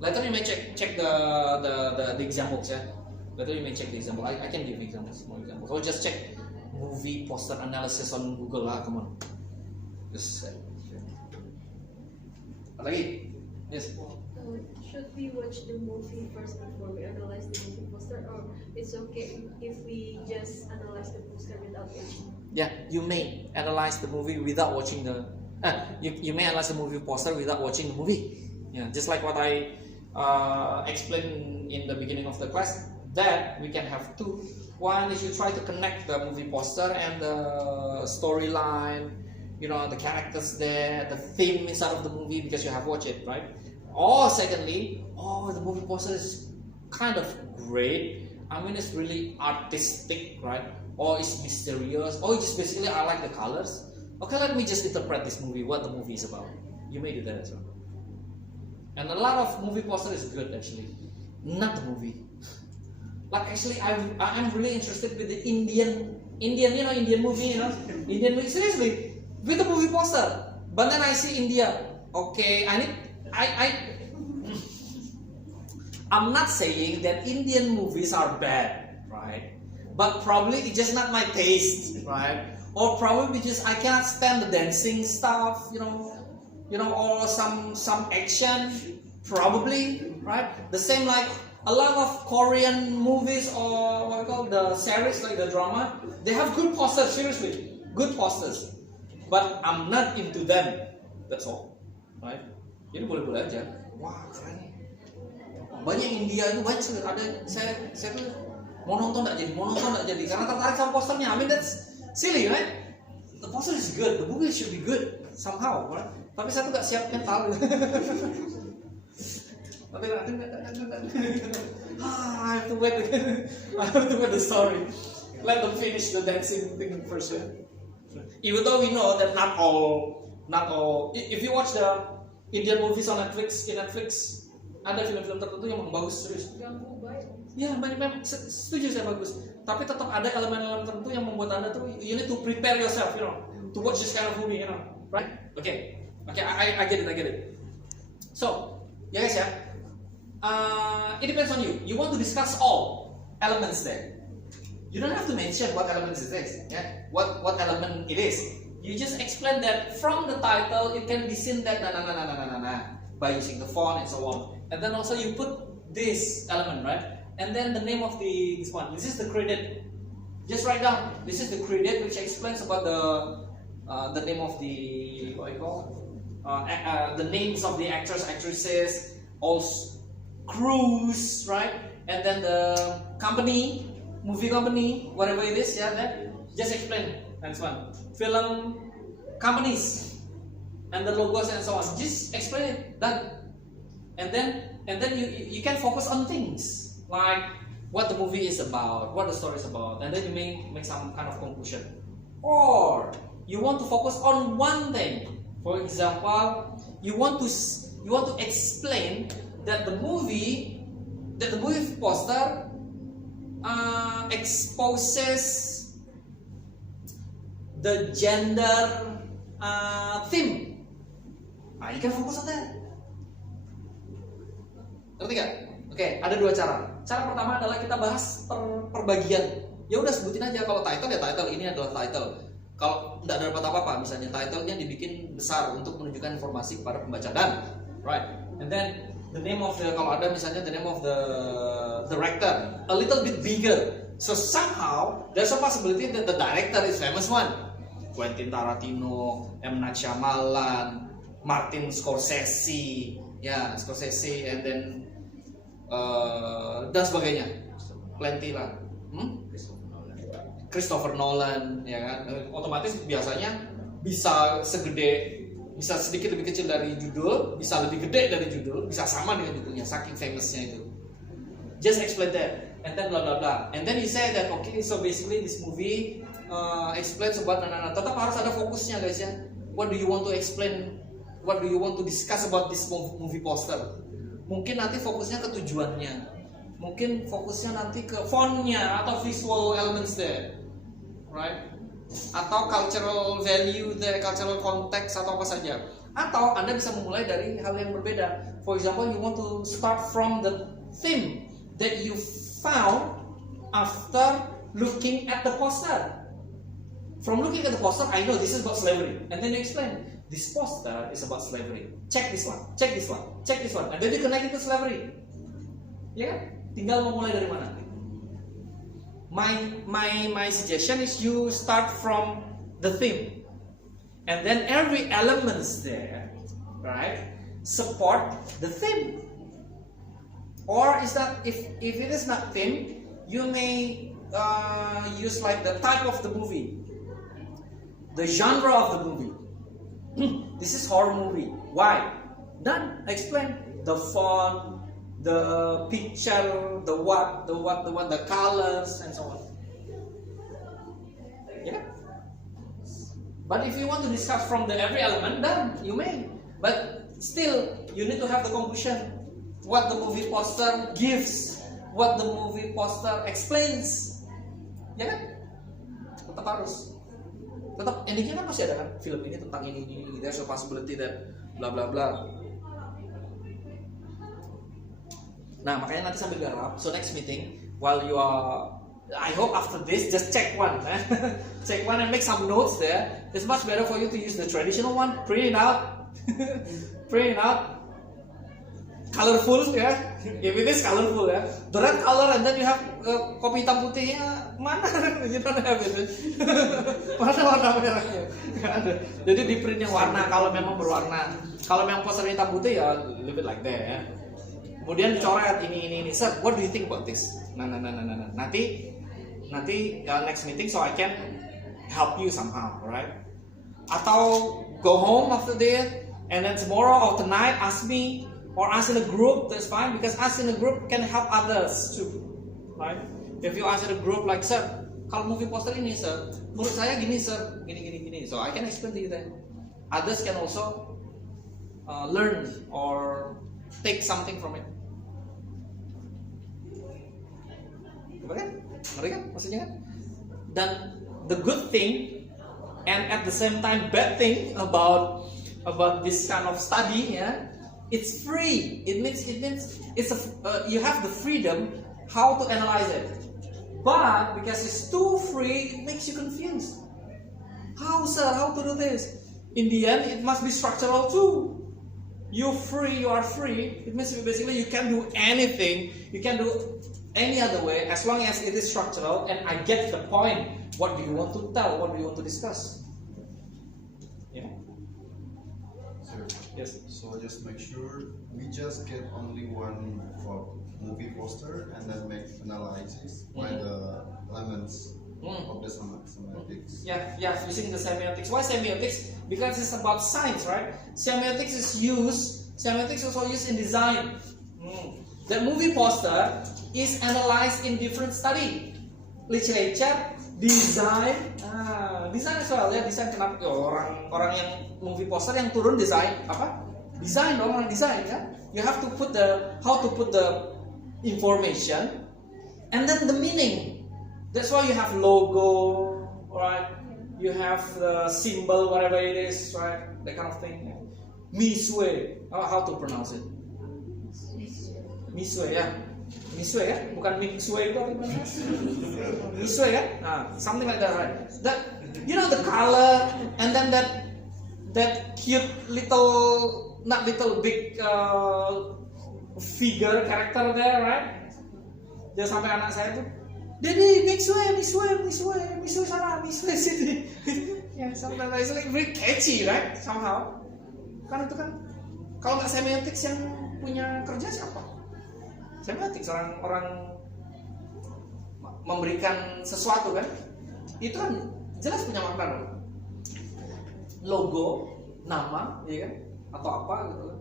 Later you may check the examples, yeah. Later you may check the example. I can give examples, more examples. Or just check movie poster analysis on Google lah, come on. Just apa lagi? Yes. Should we watch the movie first before we analyze the movie poster, or it's okay if we just analyze the poster without watching? Yeah, you may analyze the movie without watching the. You may analyze the movie poster without watching the movie. Yeah, just like what I explained in the beginning of the class. That we can have two. One is you try to connect the movie poster and the storyline, the characters there, the theme inside of the movie because you have watched it, right? Or secondly, the movie poster is kind of great. I mean, it's really artistic, right? Or it's mysterious. Or just basically I like the colors. Okay, let me just interpret this movie, what the movie is about. You may do that as well. And a lot of movie poster is good actually, not the movie. Like actually, I'm really interested with the Indian movie, Indian movie, seriously, with the movie poster. But then I see India. Okay, I'm not saying that Indian movies are bad, right? But probably it's just not my taste, right? Or probably because I cannot stand the dancing stuff, or some action, probably, right? The same like a lot of Korean movies or what we call the series, like the drama, they have good posters, seriously, good posters. But I'm not into them. That's all, right? Jadi boleh-boleh aja. Wah keren nih. Banyak India itu banyak sekali. Ada saya tuh mau nonton nggak jadi karena tertarik sama posternya. I mean that's silly, right? The poster is good, the movie should be good somehow, right? Tapi saya tuh nggak siap mental. I have to wait again. I have to wait the story. Let them finish the dancing thing first. Yeah? Even though we know that not all. If you watch the Indian movies on Netflix, ada film-film tertentu yang bagus serius. Ya, memang setuju saya bagus. Tapi tetap ada elemen-elemen tertentu yang membuat Anda tuh you need to prepare yourself, to watch this kind of movie, right? Okay, I get it. So, ya guys ya, it depends on you. You want to discuss all elements there. You don't have to mention what elements it is, yeah? What element it is. You just explain that from the title it can be seen that by using the font and so on. And then also you put this element, right? And then the name of this one. This is the credit. Just write down. This is the credit which explains about the name of the the names of the actors, actresses, all crews, right? And then the company, movie company, whatever it is, yeah. Then just explain. That's one. Film companies and the logos and so on. Just explain it. Done. And then you can focus on things like what the movie is about, what the story is about, and then you may make some kind of conclusion. Or you want to focus on one thing. For example, you want to explain that the movie poster exposes the gender theme. You can focus on that. Ngerti gak? Oke, ada dua cara. Cara pertama adalah kita bahas per bagian. Ya udah sebutin aja kalau title ya title, ini adalah title. Kalau tidak dapat apa-apa, misalnya title-nya dibikin besar untuk menunjukkan informasi kepada pembaca dan right. And then the name of the kalau ada misalnya the name of the director a little bit bigger. So somehow there's a possibility that the director is famous one. Quentin Tarantino, M. Night Shyamalan, Martin Scorsese, and then dan sebagainya, plenty lah. Christopher Nolan, ya kan? Otomatis biasanya bisa sedikit lebih kecil dari judul, bisa lebih gede dari judul, bisa sama dengan judulnya, saking famousnya itu. Just explain that, and then blah blah blah, and then you say that okay, so basically this movie explains about tetap harus ada fokusnya guys ya. What do you want to explain? What do you want to discuss about this movie poster? Mungkin nanti fokusnya ke tujuannya, mungkin fokusnya nanti ke fontnya atau visual elements there, right? Atau cultural value there, cultural context atau apa saja. Atau Anda bisa memulai dari hal yang berbeda. For example, you want to start from the theme that you found after looking at the poster. From looking at the poster, I know this is about slavery, and then you explain this poster is about slavery. Check this one, check this one, check this one, and then you connect it to slavery. Ya kan? Tinggal mau mulai dari mana. My suggestion is you start from the theme, and then every elements there, right, support the theme. Or is that if it is not theme, you may use like the type of the movie, the genre of the movie. This is horror movie. Why? Done. Explain the font, the picture, the colors, and so on. Yeah. But if you want to discuss from the every element, then you may. But still, you need to have the conclusion. What the movie poster gives, what the movie poster explains. Ya kan? Tetap harus. Tetap endingnya kan masih ada kan? Film ini tentang ini. There's a possibility that bla bla bla. Nah, makanya nanti sambil garap. So next meeting, while you are, I hope after this, just check one. Check one and make some notes there. It's much better for you to use the traditional one. Print it out. Print it out. Colorful ya. If it is colorful ya. The red color and then you have kopi hitam putihnya. Mana? You don't have it. Mana warna merahnya? Nggak ada. Jadi di print yang warna kalau memang berwarna. Kalau memang poster hitam putih ya leave it like that ya. Kemudian dicoret ini. Sir, what do you think about this? Nah. Nanti next meeting so I can help you somehow, right? Atau go home after that and then tomorrow or tonight ask me or ask in a group, that's fine because ask in a group can help others too, right? If you ask in a group like, sir, kalau movie poster ini, sir, menurut saya gini, sir, gini, so I can explain to you that. Others can also learn or take something from it. Ngerti kan maksudnya kan? Dan the good thing and at the same time bad thing about this kind of study ya, it's free. It means it's you have the freedom how to analyze it. But because it's too free, it makes you confused. How, sir? How to do this? In the end, it must be structural too. You are free. It means basically you can do anything. You can do any other way as long as it is structural and I get the point. What do you want to tell? What do you want to discuss? Yeah. Sir, Yes. so just make sure we just get only one for movie poster and then make analysis by the elements of the semiotics. Yeah, using the semiotics. Why semiotics? Because it's about science, right? Semiotics is also used in design. The movie poster is analyzed in different study, literature, design, design as well ya. Design kenapa? Orang yang movie poster yang turun design apa? Design dong, orang design ya. You have to put how to put the information and then the meaning. That's why you have logo, right? You have the symbol, whatever it is, right? That kind of thing. Misue, how to pronounce it? Misue ya, bukan mixue itu apa namanya? Misue ya, something like that, right? That the color and then that cute little, not little big figure character there, right? Jangan sampai anak saya tuh, Daddy, mixue sana, mixue sini. Yeah, something like it's like very catchy, right? Somehow. Kan itu kan, kalau nggak semiotics yang punya kerja siapa? Semiotics orang memberikan sesuatu kan, itu kan jelas punya makna dong. Logo, nama, ya kan, atau apa gitu kan.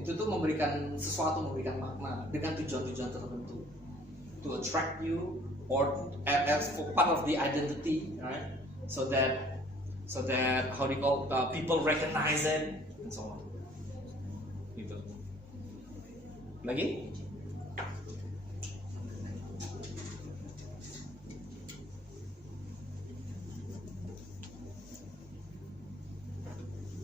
Itu tuh memberikan sesuatu, memberikan makna dengan tujuan-tujuan tertentu, to attract you or as for part of the identity, right? So that how do you call people recognize it and so on. Gitu. Lagi?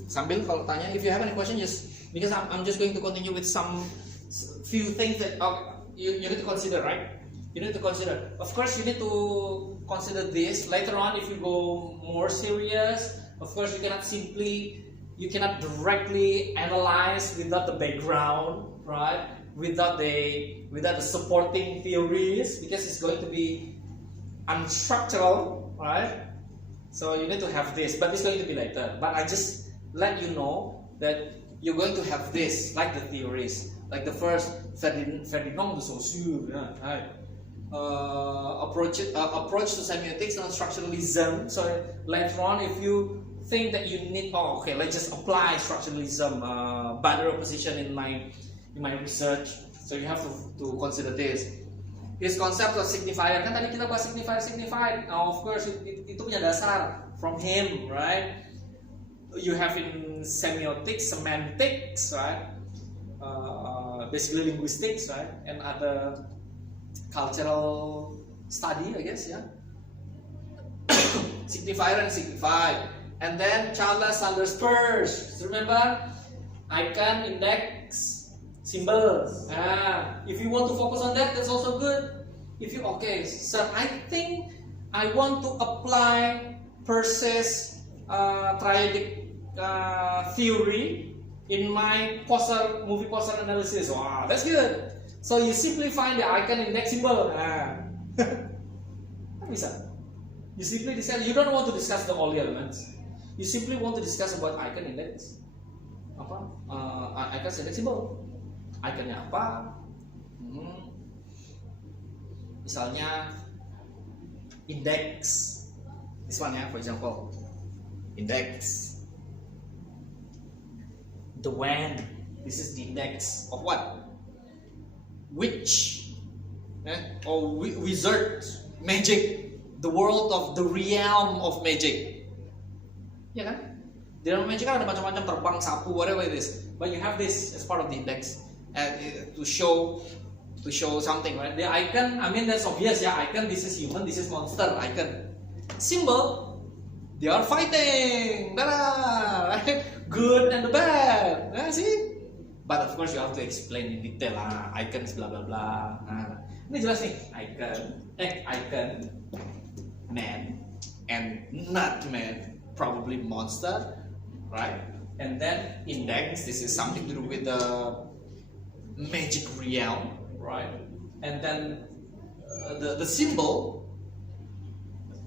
Sambil kalau tanya, if you have any question, just because I'm just going to continue with some few things that you need to consider, right? You need to consider. Of course, you need to consider this later on. If you go more serious, of course, you cannot simply you cannot directly analyze without the background, right? Without the supporting theories, because it's going to be unstructural, right? So you need to have this, but it's going to be later. But I just let you know that you're going to have this, like the theories, like the first Ferdinand de Saussure, right? Approach to semiotics and structuralism. So later on, if you think that you need, let's just apply structuralism, boundary opposition in my research. So you have to consider this. His concept of signifier, kan tadi kita bahas signified. Now of course itu punya dasar from him, right? You have in semiotics, semantics, right? Basically linguistics, right? And other cultural study, I guess, yeah. Signifier and signified. And then Charles Sanders Peirce, remember? Icon, index, symbols. If you want to focus on that, that's also good. If you sir, I think I want to apply Peirce's triadic theory in my movie poster analysis. Wow, that's good. So you simply find the icon, index, symbol. Bisa. You simply decide you don't want to discuss the all elements. You simply want to discuss about icon, index, icon, index, symbol. Iconnya apa? Misalnya index, this one ya, for example, index. The when, this is the index of what? Witch, or wizard, magic, the world of the realm of magic. Ya kan? Di dalam magic kan ada macam-macam, terbang, sapu, whatever it is. But you have this as part of the index. To show something, right? The icon, I mean that's obvious, yeah. Icon, this is human, this is monster. Icon, symbol, they are fighting, right? Good and the bad, see? But of course you have to explain in detail. Icon is blah blah blah. Ini jelas nih, icon, man and not man, probably monster, right? And then index, this is something to do with the magic realm, right? And then the symbol,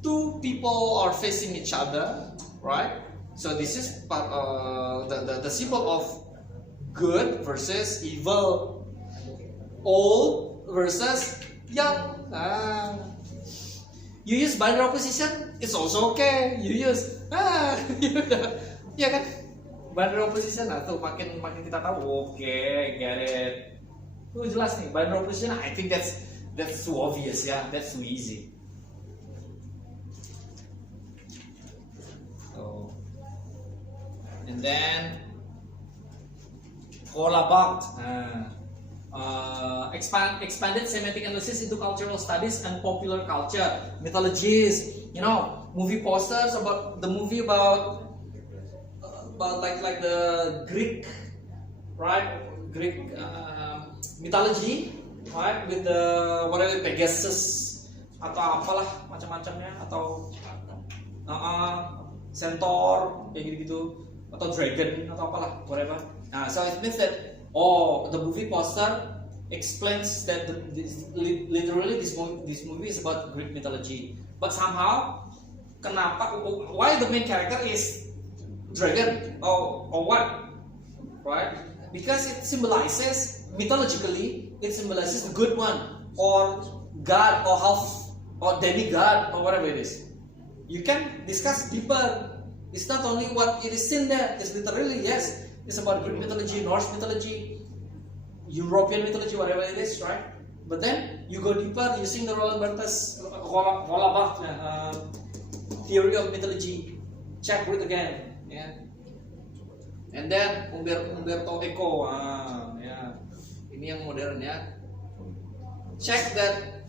two people are facing each other, right? So this is the symbol of good versus evil, old versus young. You use binary opposition, it's also okay. You use ya kan? Binary opposition tuh makin kita tahu, get it. Tuh jelas nih, binary opposition. I think that's too obvious, ya. That's too easy. So, and then Kuliah, expanded semantic analysis into cultural studies and popular culture, mythologies. Movie posters about the movie about like the Greek, right? Greek mythology, right? With the whatever Pegasus atau apalah macam-macamnya, atau centaur kayak gitu-gitu, atau dragon atau apalah whatever. So it means that the movie poster explains that literally this movie is about Greek mythology, but somehow why the main character is dragon or what, right? Because it symbolizes mythologically, it symbolizes the good one or God or half or demigod or whatever it is. You can discuss deeper. It's not only what it is in there. It's literally, yes, it's about Greek mythology, Norse mythology, European mythology, whatever it is, right? But then you go deeper using the Roland Barthes theory of mythology. Check it again. Yeah. And then Umberto Eco, ini yang modern ya. Check that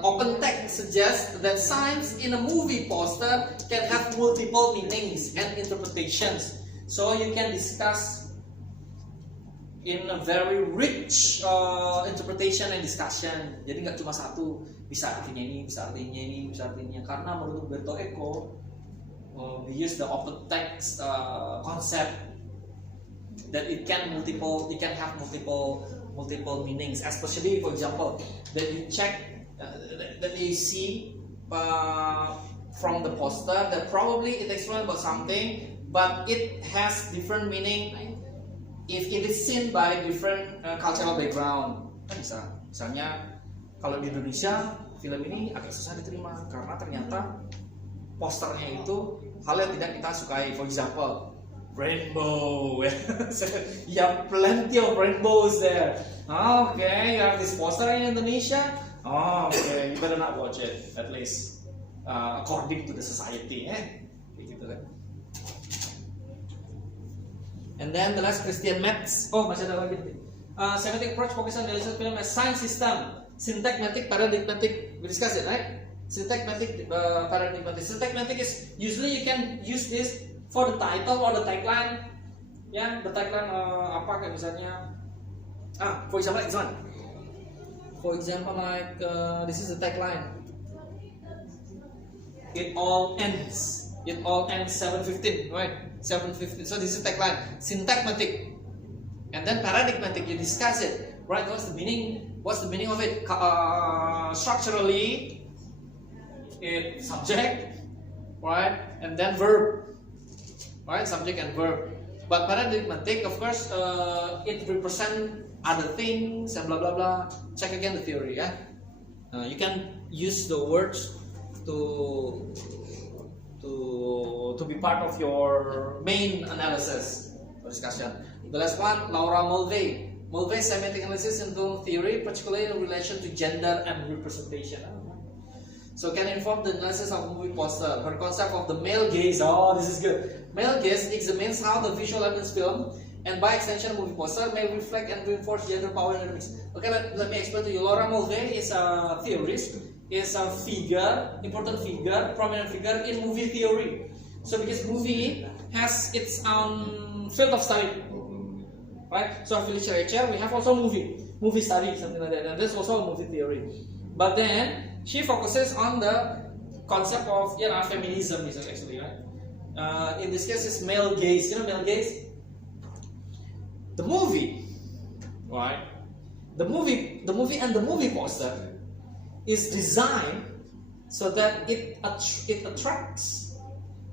open text suggests that signs in a movie poster can have multiple meanings and interpretations. So you can discuss in a very rich interpretation and discussion. Jadi nggak cuma satu, bisa artinya ini, bisa artinya ini, bisa artinya. Karena menurut Umberto Eco, we use the open text concept that it can have multiple meanings, especially for example that you check that you see from the poster that probably it explains about something, but it has different meaning if it is seen by different cultural background. Kan bisa, misalnya kalau di Indonesia film ini agak susah diterima karena ternyata posternya itu hal yang tidak kita sukai. For example, rainbow. You have plenty of rainbows there. Okay, you have this poster in Indonesia. Okay, you better not watch it, at least according to the society. Gitu kan. And then the last Christian maths. Oh, masih ada lagi. Semiotic approach focuses on analysis film as science system. Syntagmatic, paradigmatic. We discussed it, right? Syntagmatic, paradigmatic. Syntagmatic is usually you can use this for the title or the tagline. Ya, the tagline apa kayak misalnya. For example, like this one. For example, like this is the tagline. It all ends 7:15, right? 7:15. So this is tagline. Syntagmatic, and then paradigmatic. You discuss it, right? What's the meaning? What's the meaning of it? Structurally, it subject, right, and then verb, right? Subject and verb. But paradigmatic, of course, it represents other things and blah blah blah. Check again the theory, yeah. You can use the words to be part of your main analysis or discussion. The last one, Laura Mulvey. Mulvey's semiotic analysis into theory, particularly in relation to gender and representation. So can inform the analysis of movie poster. Her concept of the male gaze. Oh, this is good. Male gaze examines how the visual elements film and by extension movie poster may reflect and reinforce gender power dynamics. Okay, let me explain to you. Laura Mulvey is a theorist, is a figure, important figure, prominent figure in movie theory. So because movie has its own field of study, right? So for literature, we have also movie study, something like that, and there's also a movie theory. But then she focuses on the concept of feminism, actually, right? In this case, it's male gaze. You know, male gaze. The movie, right? The movie and the movie poster is designed so that it attracts,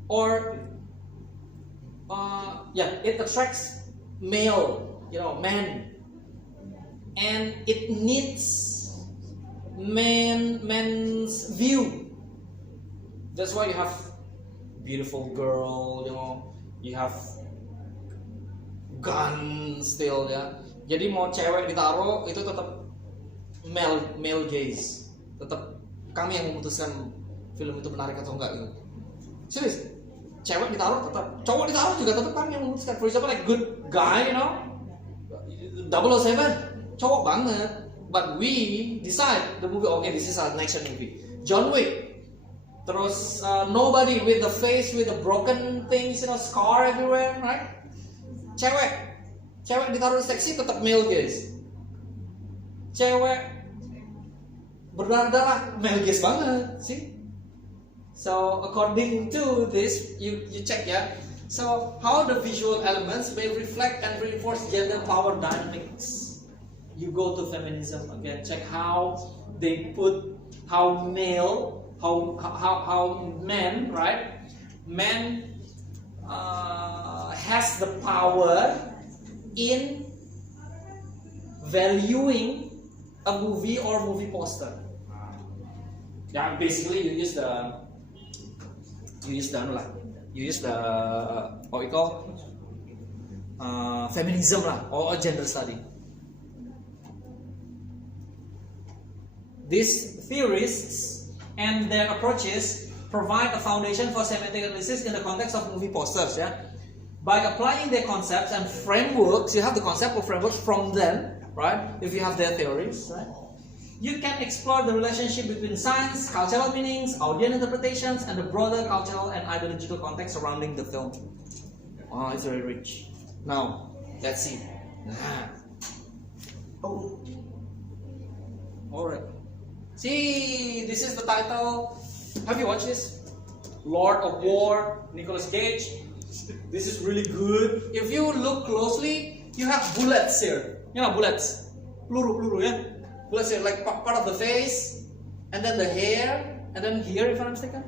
or it attracts male, men, and it needs men's view. That's why you have beautiful girl, you have gun still, ya. Jadi mau cewek ditaruh itu tetap male gaze, tetap kami yang memutuskan film itu menarik atau enggak gitu. Serius, cewek ditaruh tetap, cowok ditaruh juga tetap kami yang memutuskan. For example, like good guy, 007, cowok banget, but we decide the movie. Okay, this is an action movie. John Wick. Terus nobody with the face with the broken things, scar everywhere, right? Cewek ditaruh seksi tetap male gaze. Cewek berdarah male gaze banget, see? So according to this, you check, yeah. So how the visual elements may reflect and reinforce gender power dynamics. You go to feminism again. Check how they put how men, right? Men has the power in valuing a movie or movie poster. Yeah, basically you use the what we call feminism lah, or gender study. These theorists and their approaches provide a foundation for semiotic analysis in the context of movie posters. Yeah, by applying their concepts and frameworks, you have the concept or frameworks from them, right? If you have their theories, right? You can explore the relationship between science, cultural meanings, audience interpretations, and the broader cultural and ideological context surrounding the film. Oh, it's very rich. Now, let's see. Oh, all right. See, this is the title. Have you watched this? Lord of War, Nicolas Cage. This is really good. If you look closely, you have bullets here. You know, bullets. Peluru, ya. Bullets here, like part of the face, and then the hair, and then here, if I'm not mistaken.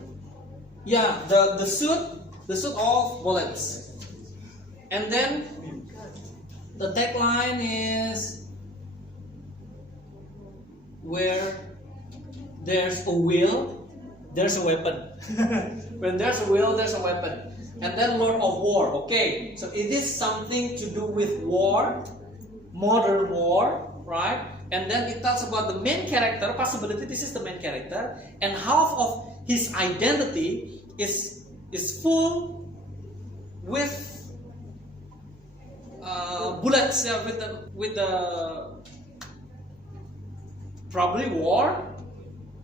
Yeah, the suit of bullets. And then the tagline is, where there's a will, there's a weapon. When there's a will, there's a weapon. And then Lord of War. Okay, so it is something to do with war, modern war, right? And then it talks about the main character, possibility, this is the main character, and half of his identity is full with bullets, with the probably war,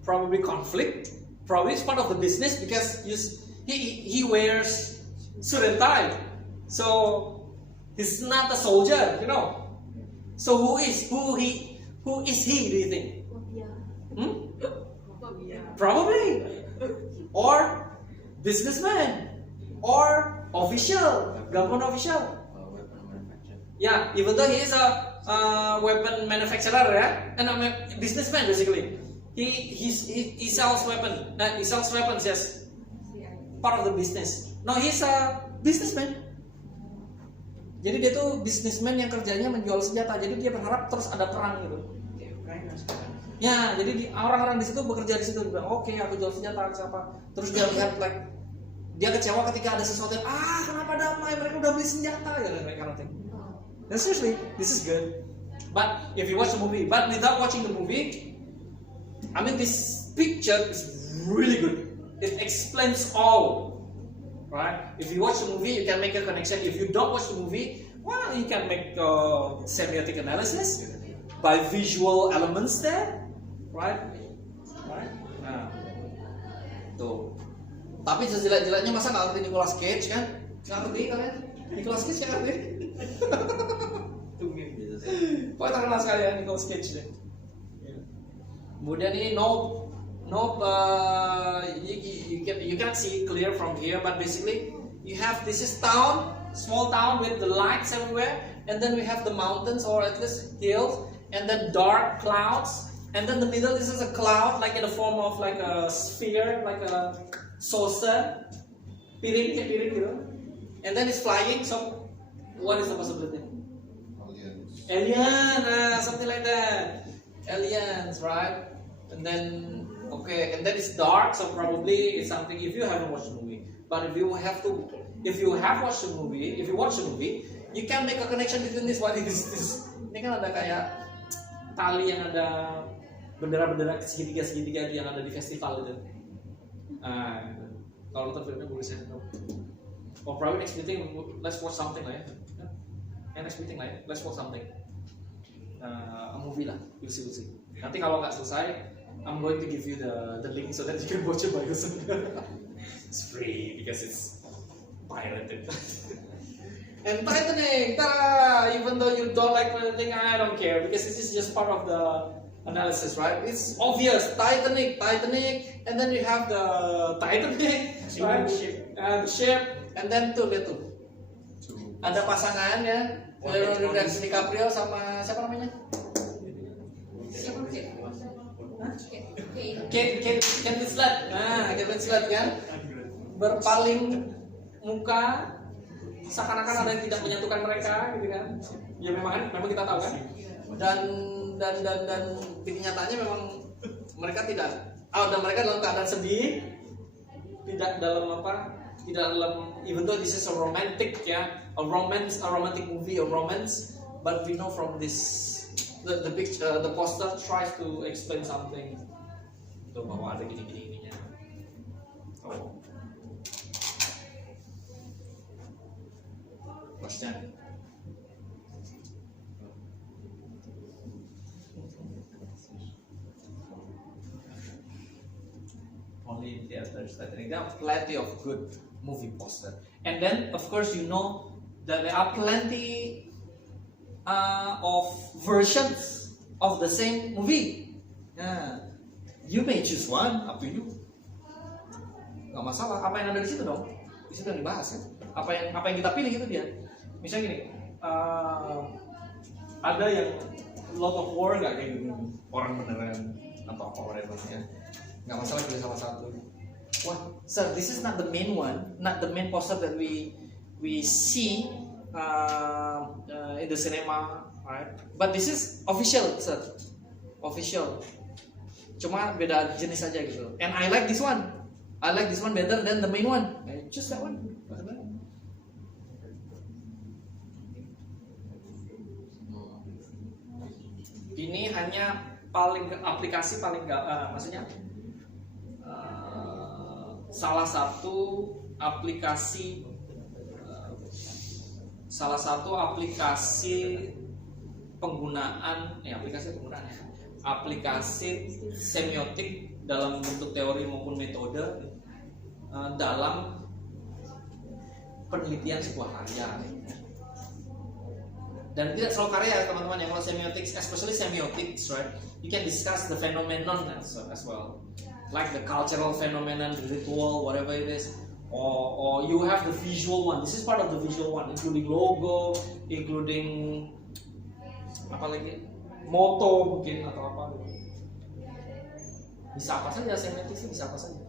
probably conflict, probably it's part of the business because he wears suit and tie, so he's not a soldier, you know. So who is he? Do you think? Probably, or businessman, or official, government official. Yeah, even though he is a weapon manufacturer, yeah, and a businessman basically. He sells weapon. He sells weapons, yes. Part of the business. No, he's a businessman. Jadi dia tuh businessman yang kerjanya menjual senjata. Jadi dia berharap terus ada perang gitu. Ya, jadi orang-orang di situ bekerja di situ. Dia bilang, oke, aku jual senjata siapa. Terus dia lihat like dia kecewa ketika ada sesuatu yang, kenapa damai, mereka udah beli senjata ya, like kind of thing. And seriously, this is good. But if you watch the movie, but without watching the movie, I mean, this picture is really good. It explains all, right? If you watch the movie, you can make a connection. If you don't watch the movie, well, you can make semiotic analysis by visual elements there, right? Right? Nah, tuh. Tapi sejelek-jeleknya masa nggak ngerti Nicolas Cage kan? Nggak ngerti kalian? Nicolas Cage nggak ngerti? Pokoknya terkenal sekali ya Nicolas Cage deh. Kemudian ini nope, you cannot see clear from here, but basically you have this is town, small town with the lights everywhere, and then we have the mountains or at least hills, and then dark clouds, and then the middle this is a cloud like in the form of like a sphere, like a saucer, piring gitu, and then it's flying. So what is the possibility? Alien, something like that. Aliens, right? And then it's dark, so probably it's something. If you haven't watched the movie, but if you have watched the movie, you can make a connection between this. What is this? Ini kan ada kayak tali yang ada bendera-bendera segitiga yang ada di festival itu. Kalau nonton filmnya boleh saya tahu. Or probably next meeting, let's watch something lah ya. Next meeting lah ya, let's watch something. A movie lah, we'll see. Nanti kalau nggak selesai, I'm going to give you the link so that you can watch it by yourself. It's free because it's pirated. And Titanic, even though you don't like Titanic, I don't care because this is just part of the analysis, right? It's obvious, Titanic, and then you have the Titanic, right? The ship, and then tuh. Ada pasangan ya, Leonardo DiCaprio sama siapa namanya? Kate Winslet. Kate Winslet kan berpaling muka seakan-akan ada yang tidak menyatukan mereka gitu kan. Ya memang kita tahu kan. Dan di kenyataannya memang mereka tidak dan mereka dalam keadaan sedih, tidak dalam even though this is a romantic a romantic movie, a romance, but we know from this the picture, the poster tries to explain something. Tuh bahwa ada gini-gininya. Oh. Question. Only in theaters. I think there are plenty of good movie poster. And then, of course, you know that there are plenty of versions of the same movie. You may choose one, up to you. nggak masalah. Apa yang ada di situ dong? Di situ yang dibahas kan. Apa yang kita pilih itu dia. Misalnya gini, ada yang lot of war nggak kayak gini, orang beneran atau apa whatever ya. Nggak masalah pilih salah satu. Wah, sir, this is not the main one, not the main poster that we see in the cinema, right? But this is official, sir, official. Cuma beda jenis aja gitu. And I like this one. I like this one better than the main one. Choose that one. Ini hanya aplikasi paling maksudnya salah satu aplikasi penggunaan aplikasi semiotik dalam bentuk teori maupun metode dalam penelitian sebuah karya. Dan tidak selalu karya teman-teman, yang kalau semiotics, especially semiotics, right? You can discuss the phenomenon as well, like the cultural phenomenon, the ritual, whatever it is, or you have the visual one. This is part of the visual one, including logo, including apa lagi, moto mungkin atau apa. Bisa apa saja semiotics, bisa apa saja.